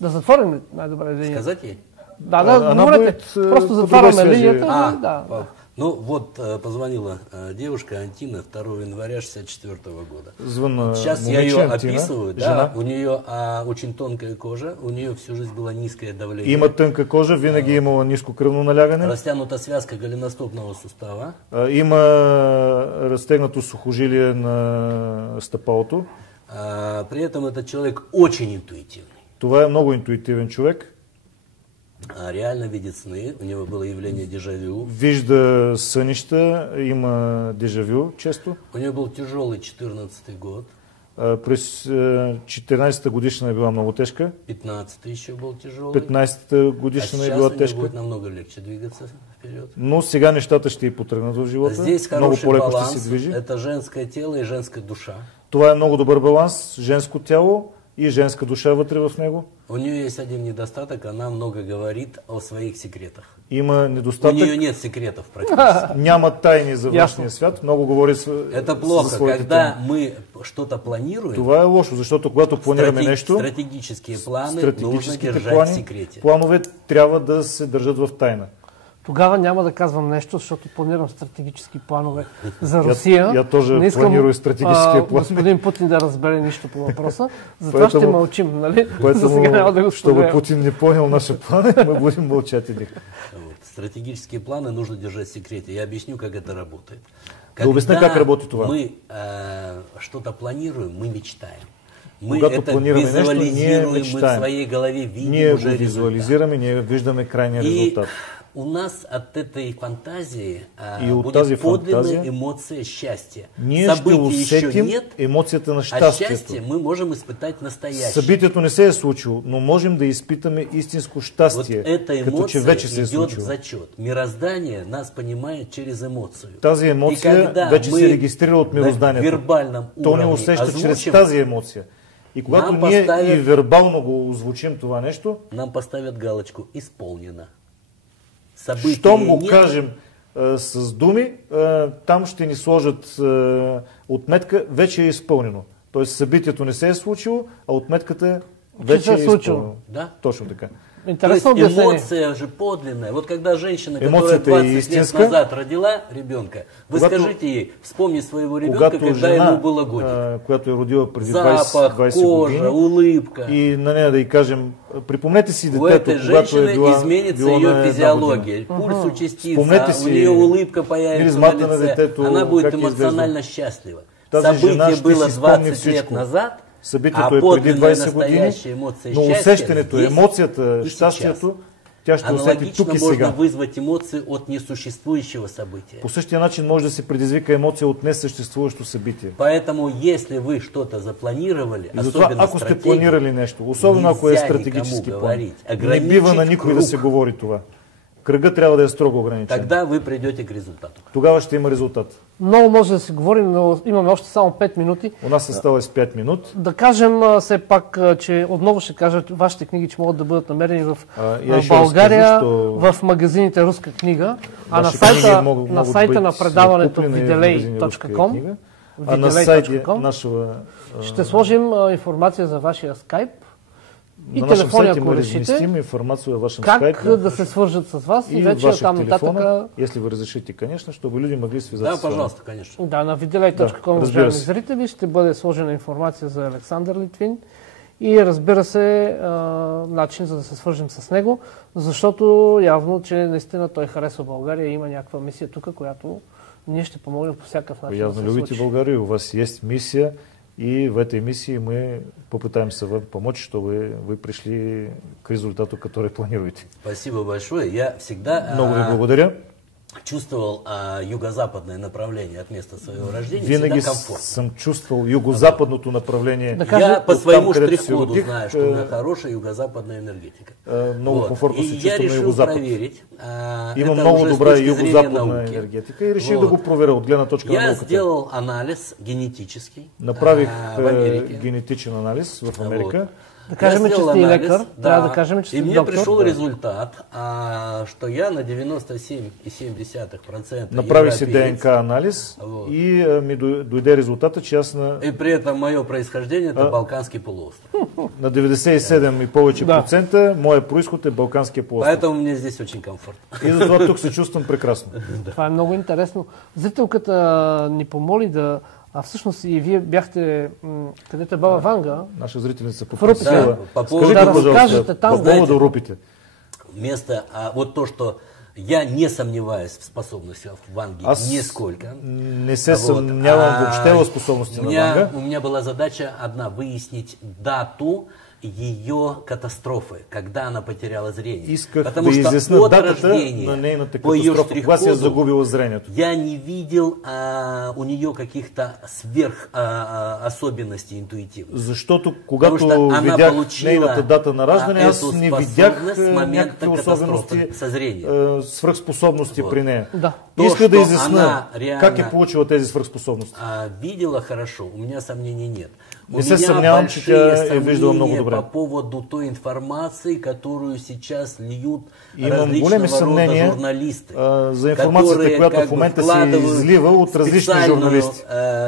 Да затворим ли? Най-добре линията. Сказать ей? Да, говорите. Просто затваряме линията. Да. Ну вот, позвонила девушка Антина 2 января 1964 года. Сейчас я ее описываю. Да, у нее очень тонкая кожа, у нее всю жизнь было низкое давление. Има тънка кожа, винаги имала ниско кръвно налягане. Растянута связка голеностопного сустава. Има разтегнато сухожилие на стъпалото. При этом этот человек очень интуитивный. Това е много интуитивен човек. Реально видит сны, у него было явление дежавю. Вижда сънища, има дежавю често. У него был тяжелый 14-й год. През 14-та годишна е била много тежка. 15-та еще был тяжелый. 15-та годишна е била тежка. Сейчас у него будет намного легче двигаться вперед. Но сега нещата ще й потръгнат в живота. Здесь много по-леко баланс, ще се движи. Это женское тело и женская душа. Това е много добър баланс, женско тяло и женска душа вътре в него. У нее есть один недостаток, она много говорит о своих секретах. Има недостатък. У нее нет секретов практически. Няма тайни за външния свят, много говори Это плохо, когда мы что-то планируем. Това е лошо, защото когато планираме нещо, стратегические планы нужно держать в секрете. Планове трябва да се държат в тайна. Тогава няма да казвам нещо, защото планирам стратегически планове за Русия. Я тоже планирую стратегически план. Господин Путин да разбере нищо по въпроса. Затова ще мълчим, нали? За сега няма да го чтобы Путин не понял наши планы, мы будем молчать о них. Стратегические планы нужно держать в секрете. Я объясню, как это работает. Да объясни, как работает това. Мы что-то планируем, мы мечтаем. Мы это визуализируем, мы в своей голове видим ние уже визуализираме, ние виждаме крайния резултат. У нас от этой фантазии будет подлинная эмоция счастья. Ние ще усетим емоцията на щастието. А счастье мы можем испытать настоящее. Събитието не се е случило, но можем да изпитаме истинско щастие, вот эта като че вече се е случило. Идет в зачет. Мироздание нас понимает через эмоцию. Тази емоция вече се регистрира от мирозданието. То не усеща чрез тази емоция. И когато ние и вербално го озвучим това нещо, нам поставят галочку «Изполнено». Щом го кажем с думи, там ще ни сложат отметка, вече е изпълнено. Тоест събитието не се е случило, а отметката вече е изпълнено. Да? Точно така. Интересно. То есть эмоция же подлинная. Вот когда женщина, которая 20 лет назад родила ребенка, вы скажите ей, вспомни своего ребенка, когда ему было годик. Която е родила преди 20 Запах, кожа, улыбка. И на нея да й кажем, припомнете си детето, у этой женщины изменится ее физиология, пульс участится, у нее улыбка появится на лице, она будет эмоционально счастлива. Событие было 20 лет назад, събитието е преди 20 години, но усещането, емоцията, щастието, тя ще усети тук и сега. Можно вызвать эмоции от несуществующего события. По същия начин може да се предизвика емоция от несъществуващо събитие. Поэтому, если вы что-то запланировали, особено ако сте планирали нещо, особено ако е стратегически план, не бива на никой да се говори това. Кръгът трябва да е строго ограничен. Тогда вы придете к резултату. Тогава ще има резултат. Много може да се говори, но имаме още само 5 минути. У нас осталось 5 минут. Да кажем все пак, че отново ще кажа, вашите книги, че могат да бъдат намерени в България, в магазините Руска книга, а на сайта на предаването videolei.com а на сайта нашего ще сложим информация за вашия скайп. И телефони, ако решите, как да се свържат с вас и вече там нататък. Если вы разрешите, конечно, чтобы люди могли связаться с вами. Да, пожалуйста, конечно. Да, на videolei.com, уважаеми зрители, ще бъде сложена информация за Александър Литвин и разбира се начин за да се свържем с него, защото явно, че наистина той харесва България и има някаква мисия тук, която ние ще помогнем по всякакъв начин. Явно любите България, у вас есть миссия. И в этой миссии мы попытаемся вам помочь, чтобы вы пришли к результату, который планируете. Спасибо большое. Я всегда много ви благодаря. Чувствовал юго-западное направление от места своего рождения. Винаги съм чувствовал юго-западното направление. Я по своему штрих-коду знаю, что у меня хорошая юго-западная энергетика. Много комфортно се чувствам на юго-запад. Има много добра юго-западна енергетика и реших да го проверя от гледна точка на науката. Я сделал анализ генетический. Направих генетичен анализ в Америка. Да кажем, че сте лекар. Да, да кажем, че сте и мне пришел результат, что я на 97,7%. Направих си ДНК анализ и ми дойде резултата, че аз на... И при этом мое происхождение это Балканский полуостров. На 97 и повече процента моя происход е Балканския полуостров. Поэтому мне здесь очень комфортно. И затова тук се чувствам прекрасно. Това е много интересно. Зрителката ни помоли да... А всъщност и вие бяхте, където е баба Ванга. Наша зрителница попросила. Скажите, да разкажете там. По поводу Рупите. Место, вот то, что я не сомневаюсь в способностях Ванги, нисколько. Не се съмнявам въобще в способности на Ванга. У меня была задача одна, выяснить дату ее катастрофы, когда она потеряла зрение. Исках да изясня датата на нейната катастрофа, кога се е загубила зрението. Я не видел у нее каких-то сверх особенностей интуитивных. Защото когато видях нейната дата на раждане, аз не видях някакви особености, свръхспособности при нея. Да. Иска да изясня как е получила тези свръхспособности. Видела хорошо, у меня сомнений нет. Не се съмнявам, че тя е виждала много добре. По поводу той информации, которую сейчас льют имам големи съмнения за информацията, която в момента се излива от различни журналисти.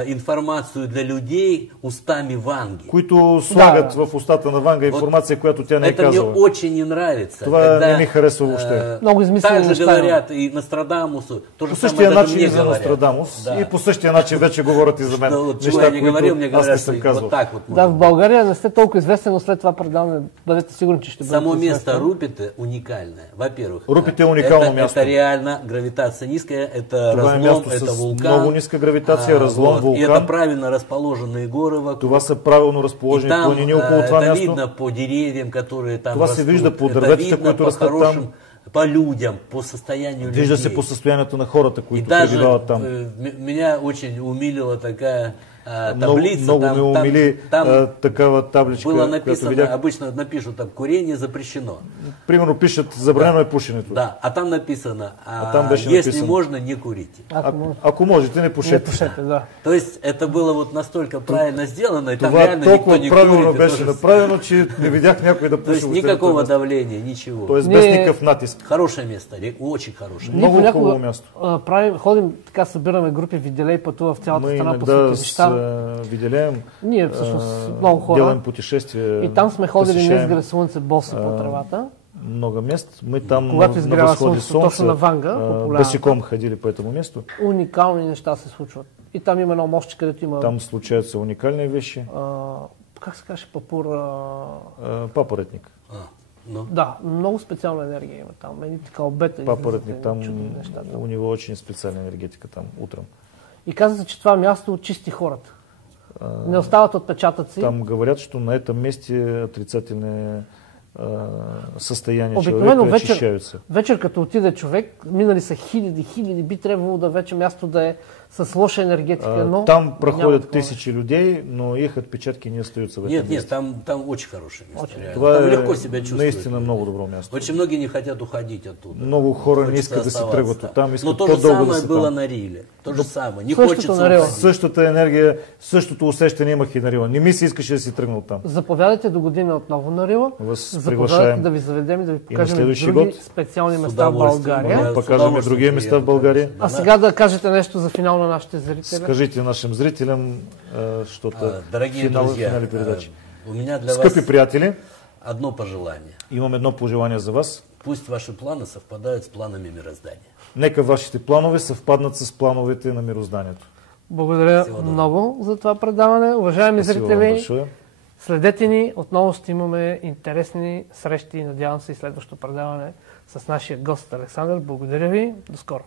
Информацию для людей устами Ванги. Които слагат в устата на Ванга информация, която тя не е казала. Это мне очень не нравится. Това не ми харесва въобще. Много измислени неща. Так же говорят и Нострадамусу. По същия начин и за Нострадамус. И по същия начин вече говорят и за мен. Неща, които аз не съм казвал. Да, в България не сте толкова известен, но след това предаване бъдете сигурни, че ще бъдете само место Рупите уникальное. Во-первых, Рупите е уникално място. Это реально гравитация низкая, это разлом, это вулкан. Много ниска гравитация, разлом, вулкан. И это правильно расположенные горы вокруг. Това са правилно разположени планини около това място. Это видно по деревьям, которые там това се вижда по дърветата, които растат там. По людям, по состоянию Вижда людей. се по състоянието на хората, които пребивават там. Меня очень умилила такая таблицы. Много ме умили такава табличка. Было написано, обычно напишут там курение запрещено. Примерно пишат забранено е пушенето. Да, а там написано, там беше если написано, можно, не курите. Ако можете, не пушете. Да. То есть это было вот настолько правильно сделано, и там това реально никто не правилно курит. беше направено, че не видях някой да пуши. То есть никакого давления, ничего. То есть без никакъв натиск. Хорошее место, очень хорошее. Много хубаво място. Ходим, така събираме групи, виделей, пътува в цялата страна по светилища. Виделеем. Ние всъщност много хора. Делаем путешествия. И там сме ходили на изгрев слънце боси по тревата. Много мест. Мы там когато изгрява слънцето, точно на Ванга, босиком ходили по этому месту. Уникални неща се случват. И там има едно мостче, където има... Там случаются уникальни вещи. Как се каже папур? Папоротник. Да, много специална енергия има там. Едни така обета. Папоротник, там у него очень специальна енергетика там утром. И казват, че това място очисти хората. Не остават отпечатъци. Там говорят, что на этом месте отрицательные състояния човека очищаются. Вечер като отиде човек, минали са хиляди, би трябвало да вече място да е с лоша енергетика, но... Там проходят тысячи людей, но их отпечатки не остаются в этом месте. Нет, там очень хорошее место. Там легко себя чувствуют. Наистина много добро место. Очень многие не хотят уходить оттуда. Много хора не искат да се тръгват оттам, искат по-дълго да са там. Но то же самое было на Риле. То же самое. Не хочется уходить. Същата енергия, същото усещане имах и на Рила. Не ми се искаше да си тръгна оттам. Заповядайте до година отново на Рила. Заповядайте да ви заведем и да ви покажем други специални места в България. Покажем други места в България. А сега да кажете нещо за финал на нашите зрители. Скажите нашим зрителям что-то. Дорогие друзья, у меня для Скъпи вас приятели, одно пожелание. Имам едно пожелание за вас. Пусть ваши планы совпадают с планами мироздания. Нека вашите планове съвпаднат с плановете на мирозданието. Благодаря много за това предаване. Уважаеми зрители, следете ни. Отново ще имаме интересни срещи и надявам се и следващото предаване с нашия гост Александър. Благодаря ви. До скоро.